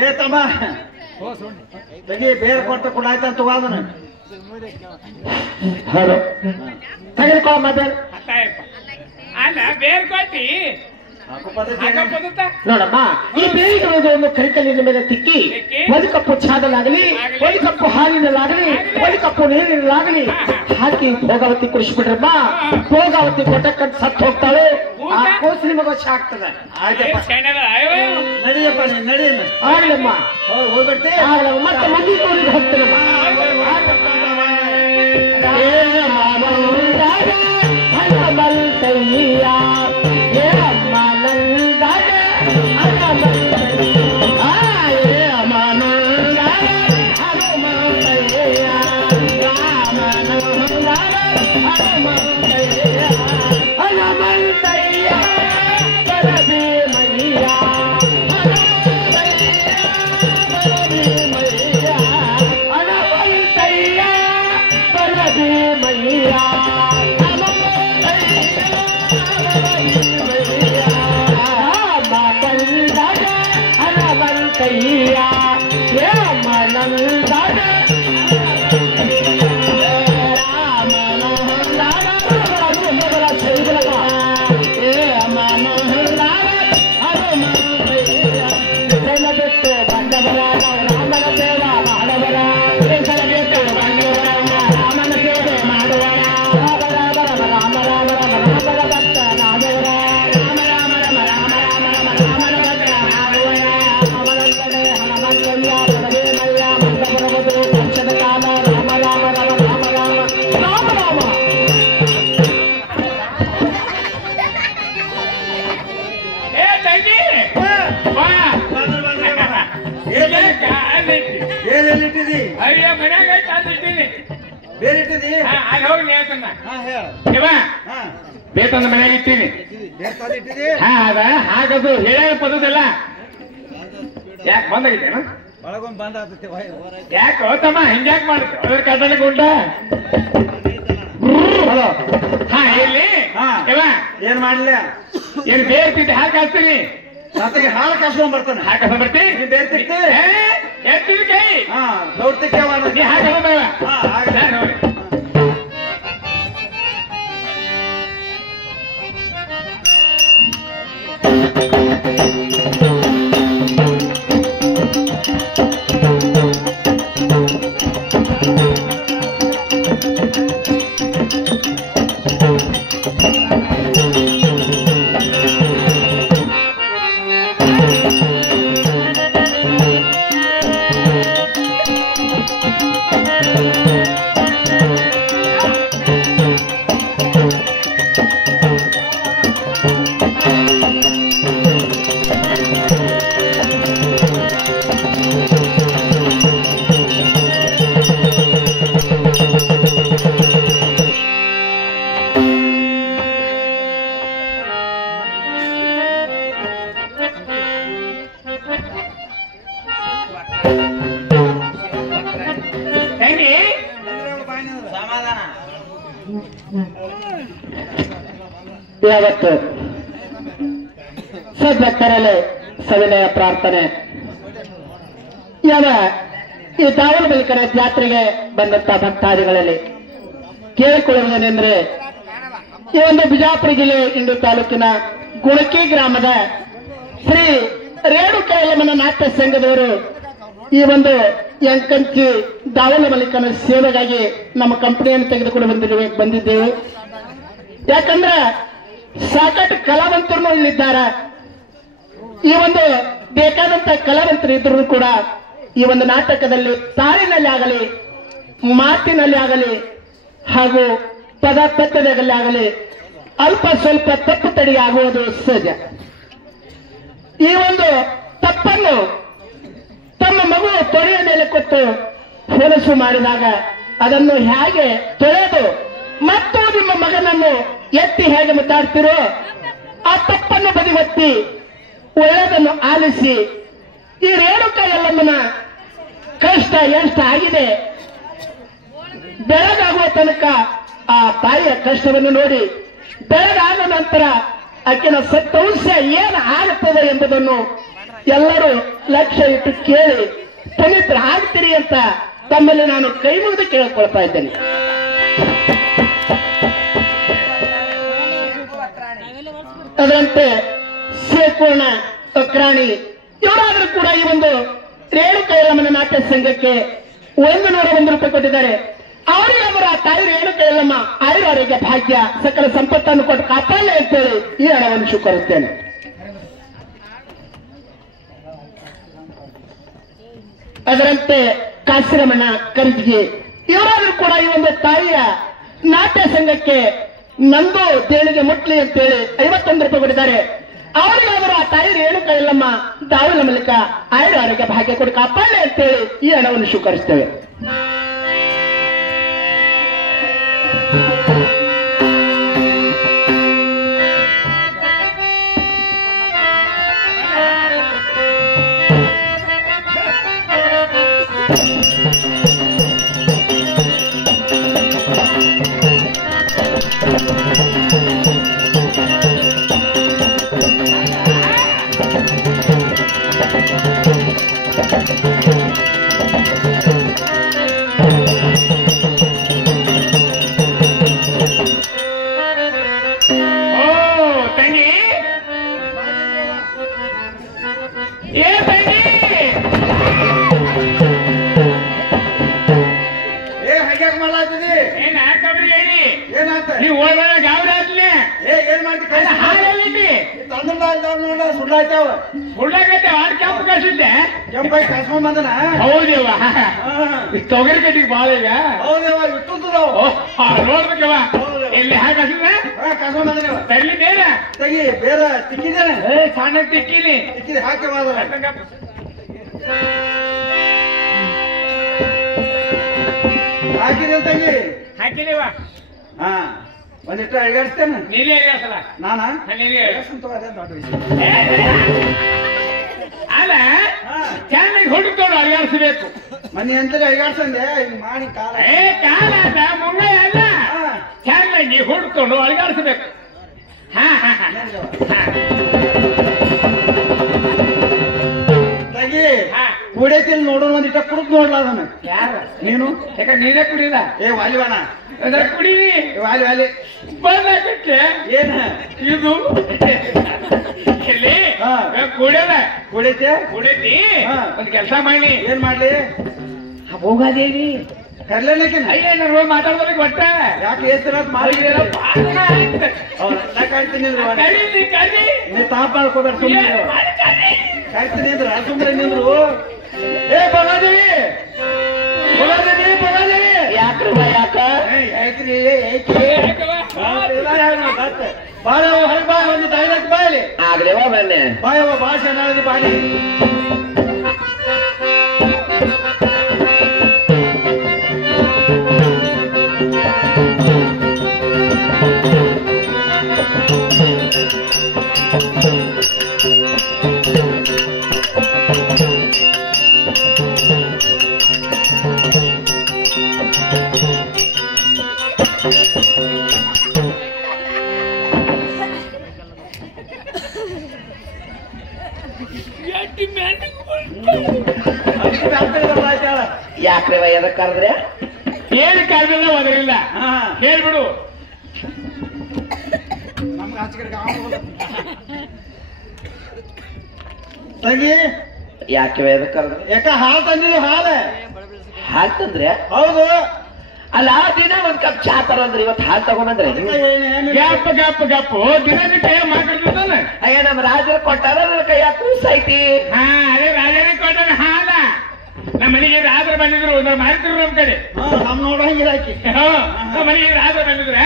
ಏ ತಮ್ಮ ತೆಗಿ ಬೇರೆ ಕೊಟ್ಟ ಕೊಡಾಯ್ತಂತ ಅದನ್ನ ಹಲೋ ತೆಗೆದುಕೊಳ್ಳಮ್ಮ ಬೇರೆ. ಅಲ್ಲ ಬೇರೆ ಕೊಟ್ಟಿ ಹಾಕು ಪದ್ಧತಿ ಹಾಕಪ್ಪದುತ್ತ ನೋಡಮ್ಮ, ಈ ಬೇರಿಗೆ ಒಯ್ದು ಒಂದು ಕರಿಕಲ್ಲಿನ ಮೇಲೆ ತಿಕ್ಕಿ ಒಂದು ಕಪ್ಪು ಚಾದಲ್ಲಾಗಲಿ ಒಂದು ಕಪ್ಪು ಹಾಲಿನಲ್ಲಾಗಲಿ ಒಂದು ಕಪ್ಪು ನೀರಿನಲ್ಲಾಗಲಿ ಹಾಕಿ ಭೋಗಾವತಿ ಕುಡಿಸ್ಬಿಡ್ರಮ್ಮ. ಭೋಗಾವತಿ ಕೊಟ್ಟಕ್ಕಂತ ಸತ್ತು ಹೋಗ್ತಾಳೆ. ಆ ಕೂಸು ನಿಮಗೆ ವಶ ಆಗ್ತದೆ. ಆಯ್ತಪ್ಪ ನಡಿಯಪ್ಪ ನೀನ್ ನಡಿ ಆಗ್ಲಮ್ಮ. ಹೋಗ್ಬಿಡ್ತಿ ಆಗ್ಲಮ್ಮ. ಮತ್ತೆ ಮುಂದಿನ ಊರಿಗೆ ಹೋಗ್ತೀನಮ್ಮ. ಬೇರೆಲ್ಲಿಟ್ಟಿದಿ ಅಯ್ಯೋ ಮನ್ಯಾಗ ತಂದಿಟ್ಟಿನಿ ಬೇರೆ ಇಟ್ಟಿದಿ ಅಲ್ಲಿ ಹೋಗಿ ನೇತನ್ನ ಹೇಳ ಬೇತಂದ ಮನ್ಯಾಗ ಇಟ್ಟಿನಿ ಬೇರೆ ತಂದಿಟ್ಟಿದಿ ಅದ ಹಾಗದು ಹೇಳ ಪದದಲ್ಲ ಯಾಕೆ ಬಂದಾಗಿದ್ದೇನ ಒಳಗೊಂದು ಬಂದ ಯಾಕೆ ಹೋತಮ್ಮ ಹಿಂಗ್ಯಾಕ್ ಮಾಡ್ತ ಅದ್ರ ಕಟ್ಟಡಕ್ಕೆ ಉಂಟ ಹಾ ಇಲ್ಲಿ ಏನ್ ಮಾಡ್ಲಿಲ್ಲ ಏನ್ ಬೇರ್ತಿದ್ದೆ ಹಾಕಿ ಹಾಕ್ತೀನಿ ಜೊತೆಗೆ ಹಾಲು ಕಾಸ್ಕೊಂಡ್ ಬರ್ತಾನೆ ಹಾಕ ಬರ್ತೀನಿ ಬೇರೆ ತಿಕ್ತಿ ಎತ್ತಿದ ಕೈ ದೌಡ್ ತಿಕ್ಕವ ನೀ ಹಾಕ ನೋಡಿ ಸದ್ಭಕ್ತರಲ್ಲಿ ಸವಿನಯ ಪ್ರಾರ್ಥನೆ. ಯಾವ ಈ ದಾವಣಗೆರೆ ಜಾತ್ರೆಗೆ ಬಂದಂತ ಭಕ್ತಾದಿಗಳಲ್ಲಿ ಕೇಳಿಕೊಳ್ಳುವುದೇನೆಂದ್ರೆ, ಈ ಒಂದು ಬಿಜಾಪುರ ಜಿಲ್ಲೆ ಇಂಡು ತಾಲೂಕಿನ ಗುಣಕಿ ಗ್ರಾಮದ ಶ್ರೀ ರೇಣುಕಾ ಯಲ್ಲಮ್ಮನ ನಾಟ್ಯ ಸಂಘದವರು ಈ ಒಂದು ಎಂಕಂಚಿ ದಾವಲ ಮಲ್ಲಿಕನ ಸೇವೆಗಾಗಿ ನಮ್ಮ ಕಂಪನಿಯನ್ನು ತೆಗೆದುಕೊಂಡು ಬಂದಿದ್ದೇವೆ. ಯಾಕಂದ್ರೆ ಸಾಕಷ್ಟು ಕಲಾವಂತರು ಇಲ್ಲಿದ್ದಾರೆ. ಈ ಒಂದು ಬೇಕಾದಂತ ಕಲಾವಂತರು ಇದ್ರೂ ಕೂಡ ಈ ಒಂದು ನಾಟಕದಲ್ಲಿ ತಾರಿನಲ್ಲಿ ಆಗಲಿ, ಮಾತಿನಲ್ಲಿ ಆಗಲಿ ಹಾಗೂ ಪದ ಪದ್ಯದಲ್ಲಿ ಆಗಲಿ ಅಲ್ಪ ಸ್ವಲ್ಪ ತಪ್ಪು ತಡಿ ಆಗುವುದು ಸಹಜ. ಈ ಒಂದು ತಪ್ಪನ್ನು ತಮ್ಮ ಮಗು ತೊಳೆಯ ಮೇಲೆ ಕೊಟ್ಟು ಹೊಲಸು ಮಾಡಿದಾಗ ಅದನ್ನು ಹೇಗೆ ತೊಳೆದು ಮತ್ತು ನಿಮ್ಮ ಮಗನನ್ನು ಎತ್ತಿ ಹೇಗೆ ಮಾತಾಡ್ತಿರೋ ಆ ತಪ್ಪನ್ನು ಬದಿಗೊತ್ತಿ ಒಳ್ಳೆಯದನ್ನು ಆಲಿಸಿ ಈ ರೇಣುಕಾ ಯಲ್ಲಮ್ಮನ ಕಷ್ಟ ಎಷ್ಟು ಆಗಿದೆ, ಬೆಳಗಾಗುವ ತನಕ ಆ ತಾಯಿಯ ಕಷ್ಟವನ್ನು ನೋಡಿ ಬೆಳಗಾದ ನಂತರ ಆಕೆನ ಸತ್ತಂಶ ಏನು ಆಗುತ್ತದೆ ಎಂಬುದನ್ನು ಎಲ್ಲರೂ ಲಕ್ಷ್ಯ ಇಟ್ಟು ಕೇಳಿ ಪವಿತ್ರ ಆಗ್ತೀರಿ ಅಂತ ತಮ್ಮಲ್ಲಿ ನಾನು ಕೈ ಮುಗಿದು ಕೇಳಿಕೊಳ್ತಾ ಇದ್ದೇನೆ. ಅದರಂತೆ ಸೇಪೂರ್ಣ ಅಕ್ರಾಣಿ ಇವರಾದರೂ ಕೂಡ ಈ ಒಂದು ರೇಣುಕಾ ಯಲ್ಲಮ್ಮನ ನಾಟ್ಯ ಸಂಘಕ್ಕೆ 101 ರೂಪಾಯಿ ಕೊಟ್ಟಿದ್ದಾರೆ. ಅವರಿಗೆ ಅವರ ತಾಯಿ ರೇಣುಕಾ ಯಲ್ಲಮ್ಮ ಆಯುರಾರೋಗ್ಯ ಭಾಗ್ಯ ಸಕಲ ಸಂಪತ್ತನ್ನು ಕೊಟ್ಟು ಕಾಪಾಡಲಿ ಅಂತೇಳಿ ಈ ಹಣವನ್ನು ಶುಕರಿಸ್ತೇನೆ. ಅದರಂತೆ ಕಾಶಿರಮಣ ಕರ್ಜಿಗೆ ಇವರಾದರೂ ಕೂಡ ಈ ಒಂದು ತಾಯಿಯ ನಾಟ್ಯ ಸಂಘಕ್ಕೆ ನಂದು ದೇಣಿಗೆ ಮುಟ್ಲಿ ಅಂತೇಳಿ 51 ರೂಪಾಯಿ ಕೊಟ್ಟಿದ್ದಾರೆ. ಅವರಿಗೆ ಅವರ ತಾಯಿ ರೇಣುಕಾ ಯಲ್ಲಮ್ಮ ದಾವಲ ಮಲ್ಲಿಕ ಆಯುರಾರೋಗ್ಯ ಭಾಗ್ಯ ಕೊಟ್ಟು ಕಾಪಾಡಲಿ ಅಂತೇಳಿ ಈ ಹಣವನ್ನು ಶುಕರಿಸ್ತೇವೆ. ಹೌದೇವ ತೊಗರಿ ಕಟ್ಟಿಗೆ ಬಾಳ ಈಗ ನೋಡ್ಬೇಕವ ಎಲ್ಲಿ ಹಾಕಿದ್ರೆ ತರ್ಲಿ ಬೇರೆ ತೆಗಿ ಬೇರೆ ತಿಕ್ಕಿದ್ದೇನೆ ಸಣ್ಣ ತಿಕ್ಕಿನಿ ಹಾಕಿ ಹಾಕಿದೆ ತಂಗಿ ಹಾಕಿದೀವ. ಹಾ ಒಂದಿಷ್ಟು ಅಡಿಗಾಡ್ತೇನೆ. ನೀವೇ ಅಡಿಗಾಡ್ಸಲ್ಲ ನಾನಾ ಅಲ್ಲ ಚೆನ್ನಾಗಿ ಹುಡುಕೋಡು ಅಡಿಗಾಡ್ಸಬೇಕು. ಮನೆ ಅಂತ ಅಡಿಗಾಡ್ಸಂದೆ ಹಿಂಗ್ ಮಾಡಿ ಕಾಲ ಕಾಲ ಅಲ್ಲ ಮುಂಗೈ ಅಲ್ಲ, ಚೆನ್ನಾಗಿ ಹುಡ್ಕೊಂಡು ಅಡಿಗಾಡ್ಸಬೇಕು. ತಂಗಿ ಕುಡಿಯತಿಲ್ ನೋಡೋಣ ಒಂದಿಟ್ಟ ಕುಡಿದ್ ನೋಡ್ಲ ಅದನ್ನ. ಯಾರ ನೀನು ಯಾಕ ನೀರೇ ಕುಡಿದ? ವಾಲಿವಾನ ಕುಡೀರಿ ವಾಲಿ ವಾಲಿ ಬಂದಕ್ಕೆ ಏನ ಇದು ಕುಡಿಯದ ಕುಡಿತೆ ಕುಡಿತಿ. ಒಂದ್ ಕೆಲಸ ಮಾಡಿ ಏನ್ ಮಾಡ್ಲಿ? ಹೋಗಾದೇವಿ ಕರ್ಲೇನಕ್ಕೆ ಅಯ್ಯ ನಾನು ಮಾತಾಡೋದಕ್ಕೆ ಒಟ್ಟ ಯಾಕೆ ಹೇಳ್ತಿರೋದು ಮಾಡಿದ್ರೆ ಕಾಯ್ತೀನಿ ನೀ ತಾಪ ಮಾಡ್ಕೋಬೇಡ ಸುಮ್ಮನೆ ಕಾಯ್ತೀನಿ ಅಂದ್ರ ಸುಮ್ಮನೆ ನಿಂದ್ರು. ಏ ಬಗಾದೇವಿ ಬಗಾದೇವಿ ಬಗಾದೇವಿ ಯಾಕ್ರವ ಯಾಕ ಐತ್ರಿ ಬಾಳ ಹೊರಗೆ ಬಾ ಒಂದು ಡೈಲಾಗ್ ಬಾಯಲಿ ಆಗ್ಲೇವಾ ಬನ್ನಿ ಬಾಯವ ಭಾಷೆ ನಾಳೆ ಬಾಡಿ ಯಾಕ್ರೆ ಎದಕ್ ಕರೆದ್ರೆ ಏನು ಕಾರ್ಯಲ್ಲ ಒದರಿಲ್ಲ ಹೇಳ್ಬಿಡು. ತಂಗಿ ಯಾಕೆ ಎದಕ್ ಕರೆದ್ರೆ ಯಾಕ ಹಾಲು ತಂದಿಲ್ಲ ಹಾಲ್ ತಂದ್ರೆ ಹೌದು ಅಲ್ಲ ದಿನ ಒಂದ್ ಕಪ್ ಚಾ ತರೋಂದ್ರೆ ಇವತ್ತು ಹಾಲ್ ತಗೊಂಡ್ರೆ ಗ್ಯಾಪ್ ಗ್ಯಾಪ್ ಗ್ಯಾಪ್ ದಿನ ಕೈ ಮಾತಾಡ್ತಿದ್ದಾನ. ಅಯ್ಯ ನಮ್ಮ ರಾಜರು ಕೊಟ್ಟಾರ ನನ್ನ ಕೈಯಾಗ ಕೂಸೈತಿ. ಹಾ ಅದೇ ರಾಜನೇ ಕೊಟ್ಟಾನ ಹಾಲ. ನಮ್ಮ ಮನೆಗೆ ರಾಜರು ಬಂದಿದ್ರು ಮಾರ್ತಿರು ನಮ್ ಕಡೆ ನಮ್ ನೋಡಂಗಿಲ್ಲ ಆಕಿ ನಮ್ಮ ಮನೆಗೆ ರಾಜರು ಬಂದಿದ್ರೆ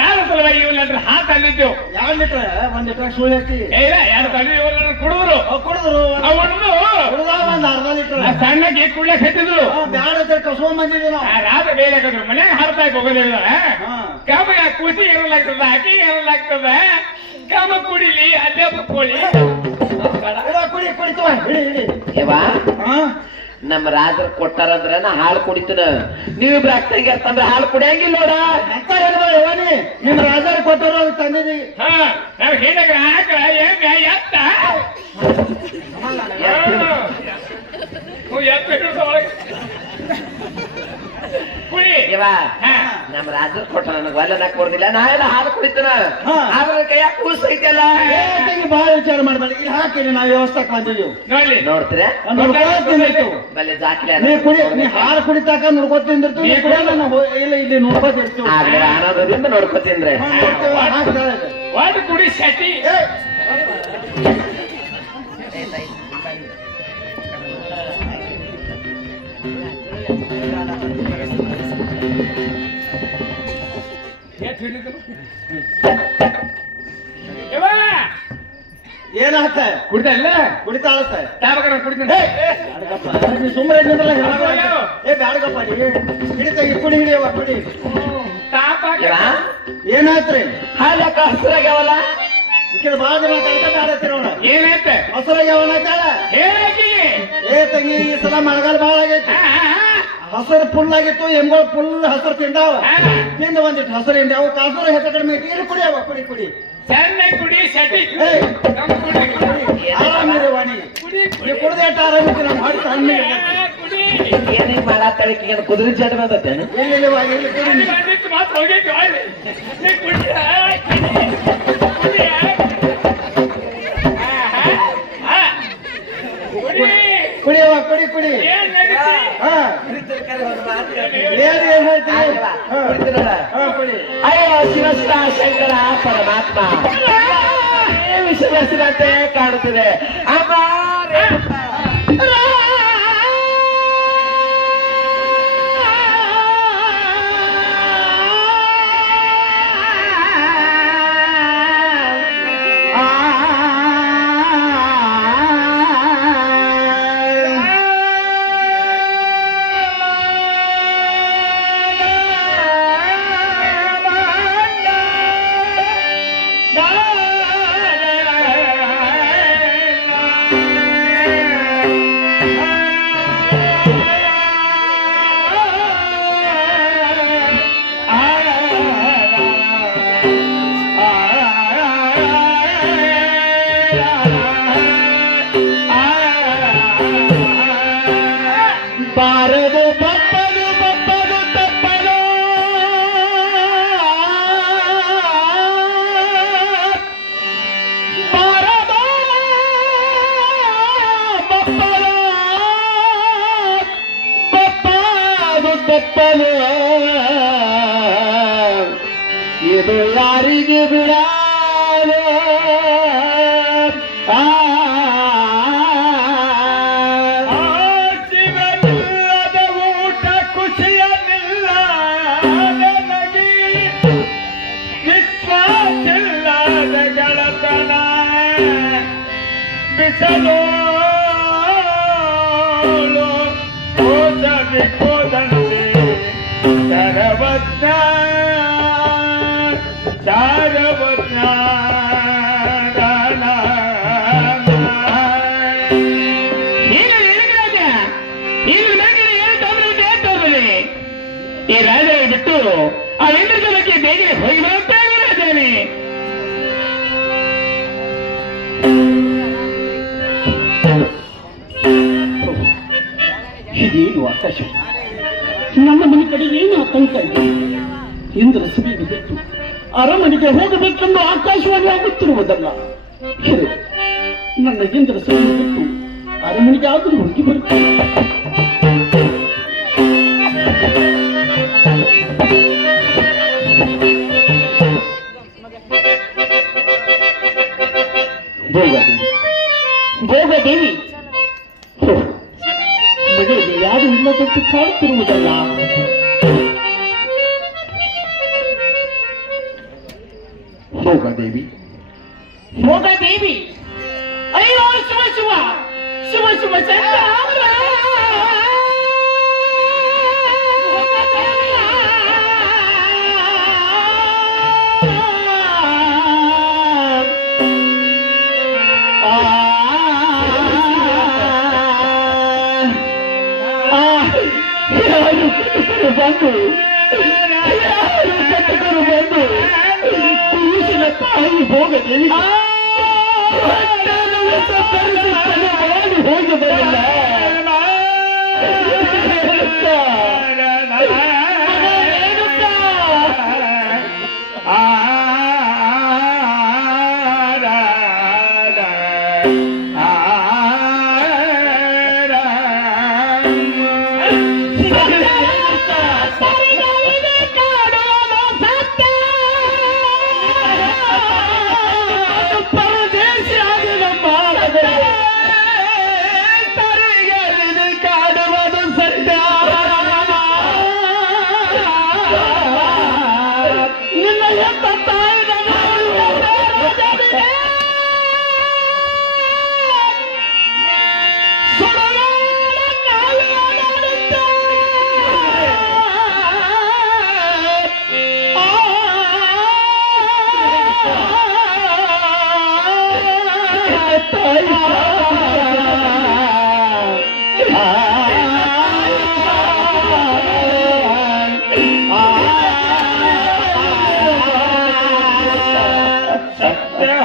ರಾಜ ಸಲುವಾಗಿ ಇವ್ರ ಹಾಲು ತಂದಿದ್ದೆವು. 2 ಲೀಟರ್ 1 ಲೀಟರ್ ಸುಳ್ಳು ಹಾಕಿ ಇಲ್ಲ 2 ತಂದಿ ಕುಡಿದ್ರು ಕುಡಿದ್ರು ಅವನು ಒಂದ್ ಅರ್ಧ ಲೀಟರ್ ಸಣ್ಣಗೆ ಕುಡ್ಲಕ್ ಹತ್ತಿದ್ರು. ಬ್ಯಾಡ ಕಸ್ಕೊಂಡ್ ಬಂದಿದ್ವಿ ನಾವು. ರಾಜ ಬೇರೆ ಮನ್ಯಾಗ ಹಾರ್ತಾಕ್ ಹೋಗೋದಿಲ್ಲ. ಕಾಮ ಕೂಸಿ ಏನಾಗ್ತದ ಅಕ್ಕಿ ಏನಾಗ್ತದ ಕಾಮ ಕುಡಿಲಿ ಅಲ್ಲೇ ಕುತ್ಕೊಳ್ಳಿ. ಕುಡಿ ಕುಡಿತವ ಹಿಡಿ ಹಿಡಿ ಏವಾ ನಮ್ಮ ರಾಜರು ಕೊಟ್ಟಾರಂದ್ರ ನಾ ಹಾಲು ಕುಡಿತನ. ನೀವಿಬ್ರು ಆಗ್ತಂಗೆ ಅಂತಂದ್ರೆ ಹಾಲು ಕುಡಿಯಂಗಿಲ್ಲ ನೋಡ ಅಂತ ಹೇಳ್ಬಾನಿ. ನಿಮ್ ರಾಜರು ಕೊಟ್ಟರು ಅದು ತಂದಿದ್ದೀವಿ. ನಾವ್ ಹೇಳಿದಾಗ ಹಾಕ ಎತ್ತ ಕುಡಿ. ಇವಾ ನಮ್ಮ ರಾಜರು ಕೊಟ್ಟ ನನಗ್ ಒಳ್ಳೆ ಕೊಡುದಿಲ್ಲ. ನಾ ಎಲ್ಲ ಹಾಲು ಕುಡಿತನ. ಆದ್ರ ಕೈಯಾಗ ಕೂಸೈತಲ್ಲ ಬಹಳ ವಿಚಾರ ಮಾಡ್ಬೇಡಿ. ಇಲ್ಲಿ ಹಾಕಿರಿ ನಾವು ವ್ಯವಸ್ಥೆಗೆ ಬಂದಿದ್ದೀವಿ. ನೋಡ್ಲಿ ನೋಡ್ತೀರ ಬಲ್ಲೆ ಜಾಕ್ಲಿ ನೀ ಕುಡಿ. ನೀ ಹಾಲು ಕುಡಿತಾಕ ನೋಡ್ಕೋತ ತಿಂದಿರ್ತೀವಿ. ಇಲ್ಲ ಇಲ್ಲಿ ನೋಡ್ಕೋತಿರ್ತೀವಿ. ಆಗ್ಲೇ ಆನಂದದಿಂದ ನೋಡ್ಕೋತೀನ್ರಿ. ಒಂದು ಕುಡಿ ಶಟಿ ಏನಾಗ್ತ ಕುಡಿತಾ ಇಲ್ಲ ಕುಡಿತಾ ಆಳತ್ತ ಕುಡಿತೀನಿ ಸುಮ್ಮನೆ ಬ್ಯಾಡಗಪ್ಪ ಹಿಡಿತ ಕುಡಿ ಹಿಡಿಯವ ಕುಡಿ. ಏನಾಯ್ತ್ರಿ ಹಾಲು ಯಾಕ ಹಸ್ರಾಗ್ಯಾವಲ್ಲ ಈ ಬಾಳ ಜನ ಕಳ್ತ ಬ್ಯಾಡತ್ತಿ ನೋಡ. ಏನೈತೆ ಹಸರಾಗ್ಯಾವನ ಕಾಳ ಏ ತಂಗಿ ಈ ಸಲ ಮಳೆಗಾಲ ಬಾಳ ಆಗೈತಿ. ಹಸರು ಫುಲ್ ಆಗಿತ್ತು. ಎಮ್ಗಳು ಫುಲ್ ಹಸರು ತಿಂದಾವ. ತಿಂದ ಬಂದಿಟ್ಟು ಹಸರು ಹಿಂಡ್ಯಾವ. ಕಾಸೂರು ಹೆಚ್ಚು ಕಡಿಮೆ ಐತಿ. ಇಲ್ಲಿ ಕುಡಿಯವ ಕುಡಿ ಕುಡಿ ಸಣ್ಣ ಕುಡಿ ಶಟಿ ಆರಾಮಿದೆ ವಾಣಿ. ನೀವು ಕುಡ್ದೆ ಎಷ್ಟು ಆರಾಮಿತ್ತು ನಮ್ಮ ಹೊಡಿ ಸಣ್ಣ ಏನೇನ್ ಮಾಡಾತಳಿಕೆ ಕುದುರೆ ಜಾಡ ಬಂದತ್ತೇನು ಇಲ್ಲಿ ಕುಡಿ. ಮಾತ್ರ ಹೋಗೈತಿ ಕುಡಿಯವ ಕುಡಿ ಕುಡಿ. ಏನ್ ಹೇಳ್ತೀನಿ ಕುಡಿ. ಅಯ್ಯೋ ಶಿವಸ್ತ ಶಂಕರ ಪರಮಾತ್ಮ ವಿಷಯದಂತೆ ಕಾಣುತ್ತಿದೆ. ಅಮ್ಮ ಇದು ಯಾರಿಗೆ ಬಿಡಾಲೆ ಸಿಗಲಿಲ್ಲದ ಊಟ ಖುಷಿಯನ್ನಿಲ್ಲ ನನಗೆ ವಿಶ್ವಾಸಿಲ್ಲದ ಗೆಳತನ ಬಿಸಲು ಕೋದಲಿ ಕೋದಂತೆ ಶರವಜ್ಞ ಚಾರವಜ್ಞ ಈ ರಾಜ ಬಿಟ್ಟು ಆ ಇಂದ್ರಜಲಕ್ಕೆ ಬೇಗ ಹೋಗಿ ಬರುತ್ತೇನೆ ರಾಜನೇ. ಆಕಾಶ ನನ್ನ ಮನೆ ಕಡೆ ಏನು ಆತಂಕ ಇದೆ. ಇಂದ್ರ ಸಭೆಗೆ ಬಿಟ್ಟು ಅರಮನೆಗೆ ಹೋಗಬೇಕೆಂದು ಆಕಾಶವಾಣಿ ಆಗುತ್ತಿರುವುದಲ್ಲ. ನನ್ನ ಇಂದ್ರ ಸಭೆ ಬಿಟ್ಟು ಅರಮನೆಗೆ ಆದರೂ ಹೋಗಿ ಬರುತ್ತೇನೆ. ಭೋಗದೇವಿ ಮನೆಯಲ್ಲಿ ಯಾರು ಇಲ್ಲದಂತೆ ಕಾಣುತ್ತಿರುವುದಲ್ಲ. ಭೋಗದೇವಿ ಭೋಗದೇವಿ ಅಯ್ಯೋ ಶಿವ ಶಿವ ಶಿವ ಶಿವ ಶಂಕರ ಬಂದು ಬಂದು ಕೂಸಿನ ತಾಯಿ ಭೋಗದೇವಿ ಹೋಗಿ ಬರಲ್ಲ.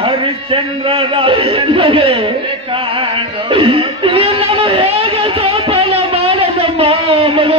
ಹರಿಶ್ಚಂದ್ರ ಹೇಗೆ ಸೋಪಾನ ಮಾಡದಮ್ಮ ಮಗ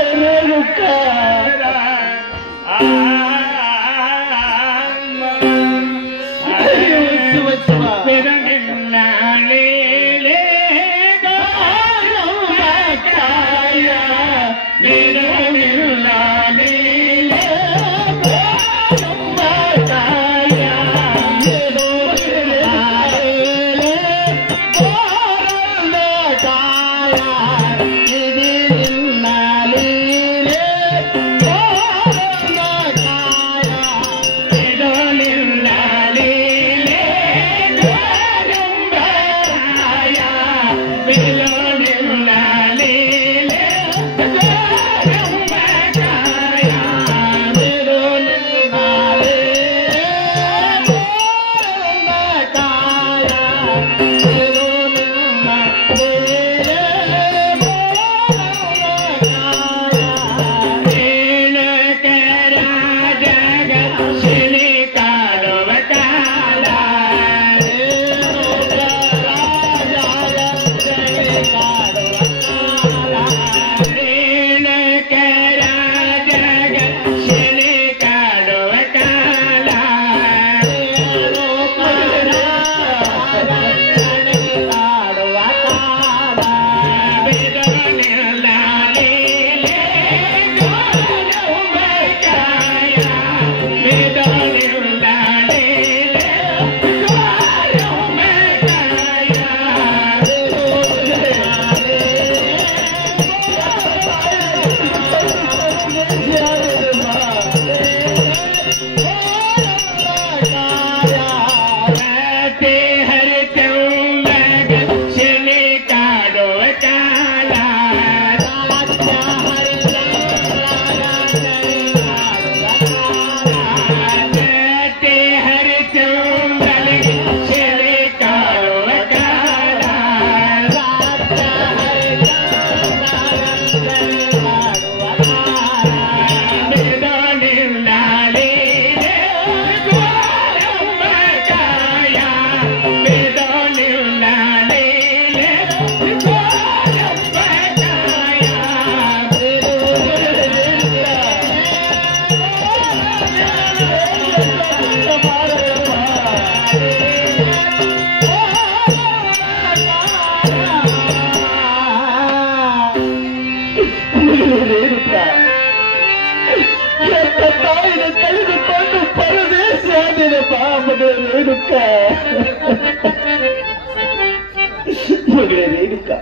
ಮಗಳೇ ರೇಣುಕಾ,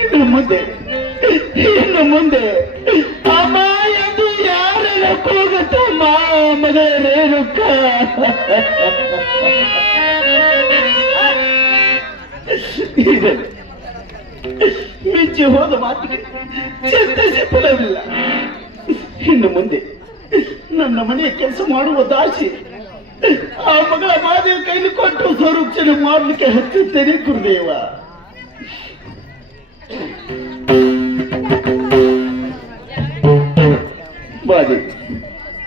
ಇನ್ನು ಮುಂದೆ ಅಮ್ಮ ಎಂದು ಯಾರೆಲ್ಲ ಕೂಗುತ್ತಮ್ಮ ಮಗಳೇ ರೇಣುಕಾ. ಮಿಂಚಿ ಹೋದ ಮಾತಿಗೆ ಚಿಂತಿಸಿ ಫಲವಿಲ್ಲ. ಇನ್ನು ಮುಂದೆ ನನ್ನ ಮನೆಯ ಕೆಲಸ ಮಾಡುವ ದಾಸಿ ಆ ಮಗಳ ಮಾದಿಯ ಕೈಲಿ ಕೊಟ್ಟು ಸ್ವರೂಕ್ಷಣೆ ಮಾಡಲಿಕ್ಕೆ ಹಚ್ಚುತ್ತೇನೆ ಗುರುದೇವ. ಮಾದೇವಿ,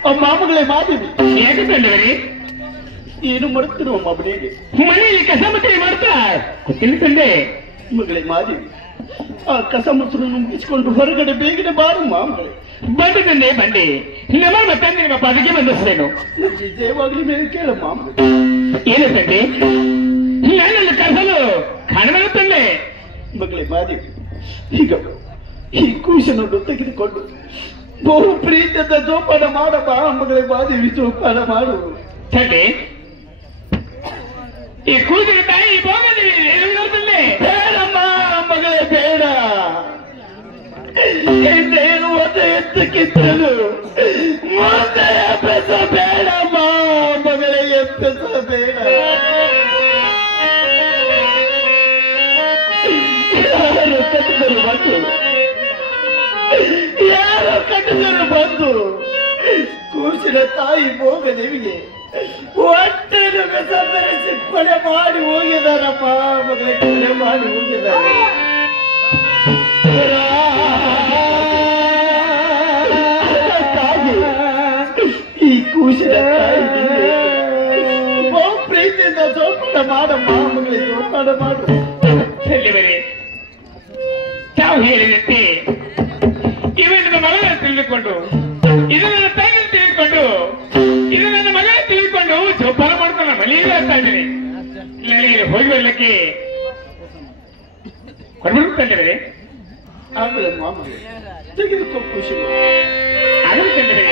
ಅಮ್ಮ ಮಗಳೇ ಮಾದೇವಿ, ಯಾಕೆ ತಂದ್ರಿ? ಏನು ಮಾಡುತ್ತಿರುವ ಮನೆಗೆ ಮನೆಯಲ್ಲಿ ಕಸ ಮತ್ತೆ ಮಾಡ್ತಾ ಗೊತ್ತಿಲ್ಲ ತಂದೆ. ಮಗಳೇ ಮಾದೇವಿ, ಆ ಕಸ ಮುಚ್ಚನ್ನು ಮುಗಿಸಿಕೊಂಡು ಹೊರಗಡೆ ಬೇಗನೆ ಬಾರಮ್ಮ ಮಗಳೇ. ಬಂದು ತಂದೆ ಬಂದೆ. ನಮ್ಮ ತಂದೆ ನಿಮ್ಮ ಪಾದಕ್ಕೆ ಬಂದಿಸ್ತೇನು. ಜಯವಾಗ್ಲಿ ಮೇಲೆ ಕೇಳಮ್ಮ. ಏನು ತಂದೆ? ನನ್ನಲ್ಲಿ ಕಸಲು ಕಾಣಬೇಕು ತಂದೆ. ಮಗಳೇ ಮಾದೇವಿ, ಈಗ ಈ ಕೂಸನನ್ನು ತೆಗೆದುಕೊಂಡು ಬಹು ಪ್ರೀತಿಯಿಂದ ಜೋಪಾನ ಮಾಡಮ್ಮ ಮಗಳೇ ಮಾದೇವಿ, ಜೋಪಾನ ಮಾಡು. ತಂದೆ, ಈ ಕೂಸಿನ ತಾಯಿ ಹೋಗಲಿ. ಬೇಡಮ್ಮ ಮಗಳೇ, ಬೇಡ. ಇನ್ನೇನು ಒಂದು ಎತ್ತಕ್ಕಿತ್ತಲು ಮುಂದೆ ಎಬ್ಬಸ ಬೇಡಮ್ಮ ಮಗಳೇ, ಎಬ್ಬಸ ಬೇಡ. ಯಾರು ಕಟ್ಟಿದರು ಬಂದು ಕೂಸಿನ ತಾಯಿ ಭೋಗದೇವಿಗೆ ಹೊಟ್ಟೆನು ಕಸ ಬೆರೆಸಿ ಕೊಲೆ ಮಾಡಿ ಹೋಗಿದಾರಪ್ಪ ಮಗಳೇ, ಕೊಲೆ ಮಾಡಿ ಹೋಗಿದ್ದಾರೆ. ಈ ಕೂಸಿನ ತಾಯಿ ಬಹು ಪ್ರೀತಿಯಿಂದ ಜೋಪಾನ ಮಾಡಮ್ಮ ಮಗಳೇ, ಜೋಪಾನ ಮಾಡು. ತಾವು ಹೇಳಿದಂತೆ ಇವನ್ನ ಮಗಳ ತಿಳಿದುಕೊಂಡು, ಇದು ನನ್ನ ತಾಯಿ ತಿಳಿದುಕೊಂಡು, ಇದು ನನ್ನ ಮಗಳ ತಿಳಿದುಕೊಂಡು ಜೋಪಾನ ಮಾಡ್ಕೊಂಡು ಮನೆಯಲ್ಲಿ ಆಗ್ತಾ ಇದ್ದೇನೆ. ನನಗೆ ಹೋಗಿ ಬರ್ಲಿಕ್ಕೆ ಕೊಡ್ಬಿಡ್ತಂದ್ರೆ ಆಮೇಲೆ ಮಾಮೂಲಿ ತೆಗೆದುಕೋ ಖುಷಿ ಆಗಲು ತಂದ್ರೆ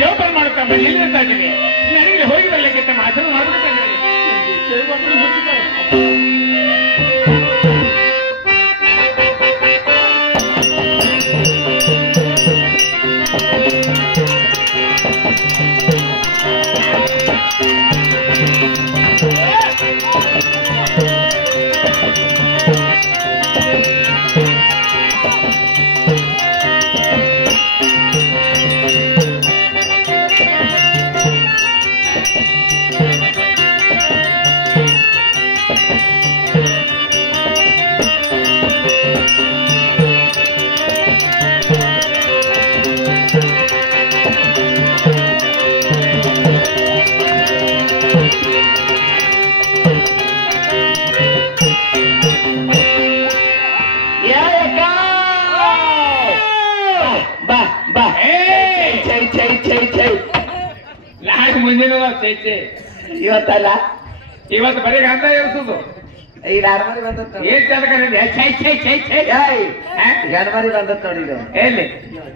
ಜೋಪಾನ ಮಾಡುತ್ತಾ ಮನೆಯಲ್ಲಿ ಆಗ್ತಾ ಇದ್ದೇನೆ. ನನಗೆ ಹೋಗಿ ಬರ್ಲಿಕ್ಕೆ ತಮ್ಮ ಆಚರಣೆ ಮಾಡ್ಬಿಡ್ತಂದ್ರೆ ಮುಂದಿನ ಇವತ್ತಲ್ಲ, ಇವತ್ತು ಬರೀ ಗಂಧ ಎಬ್ಸುದು. ಈ ಗಣಮರಿ ಬಂದತ್ ಏನ್ ಚಂದ ಗಣಮರಿ ಬಂದತ್ ನೋಡಿ. ಎಲ್ಲಿ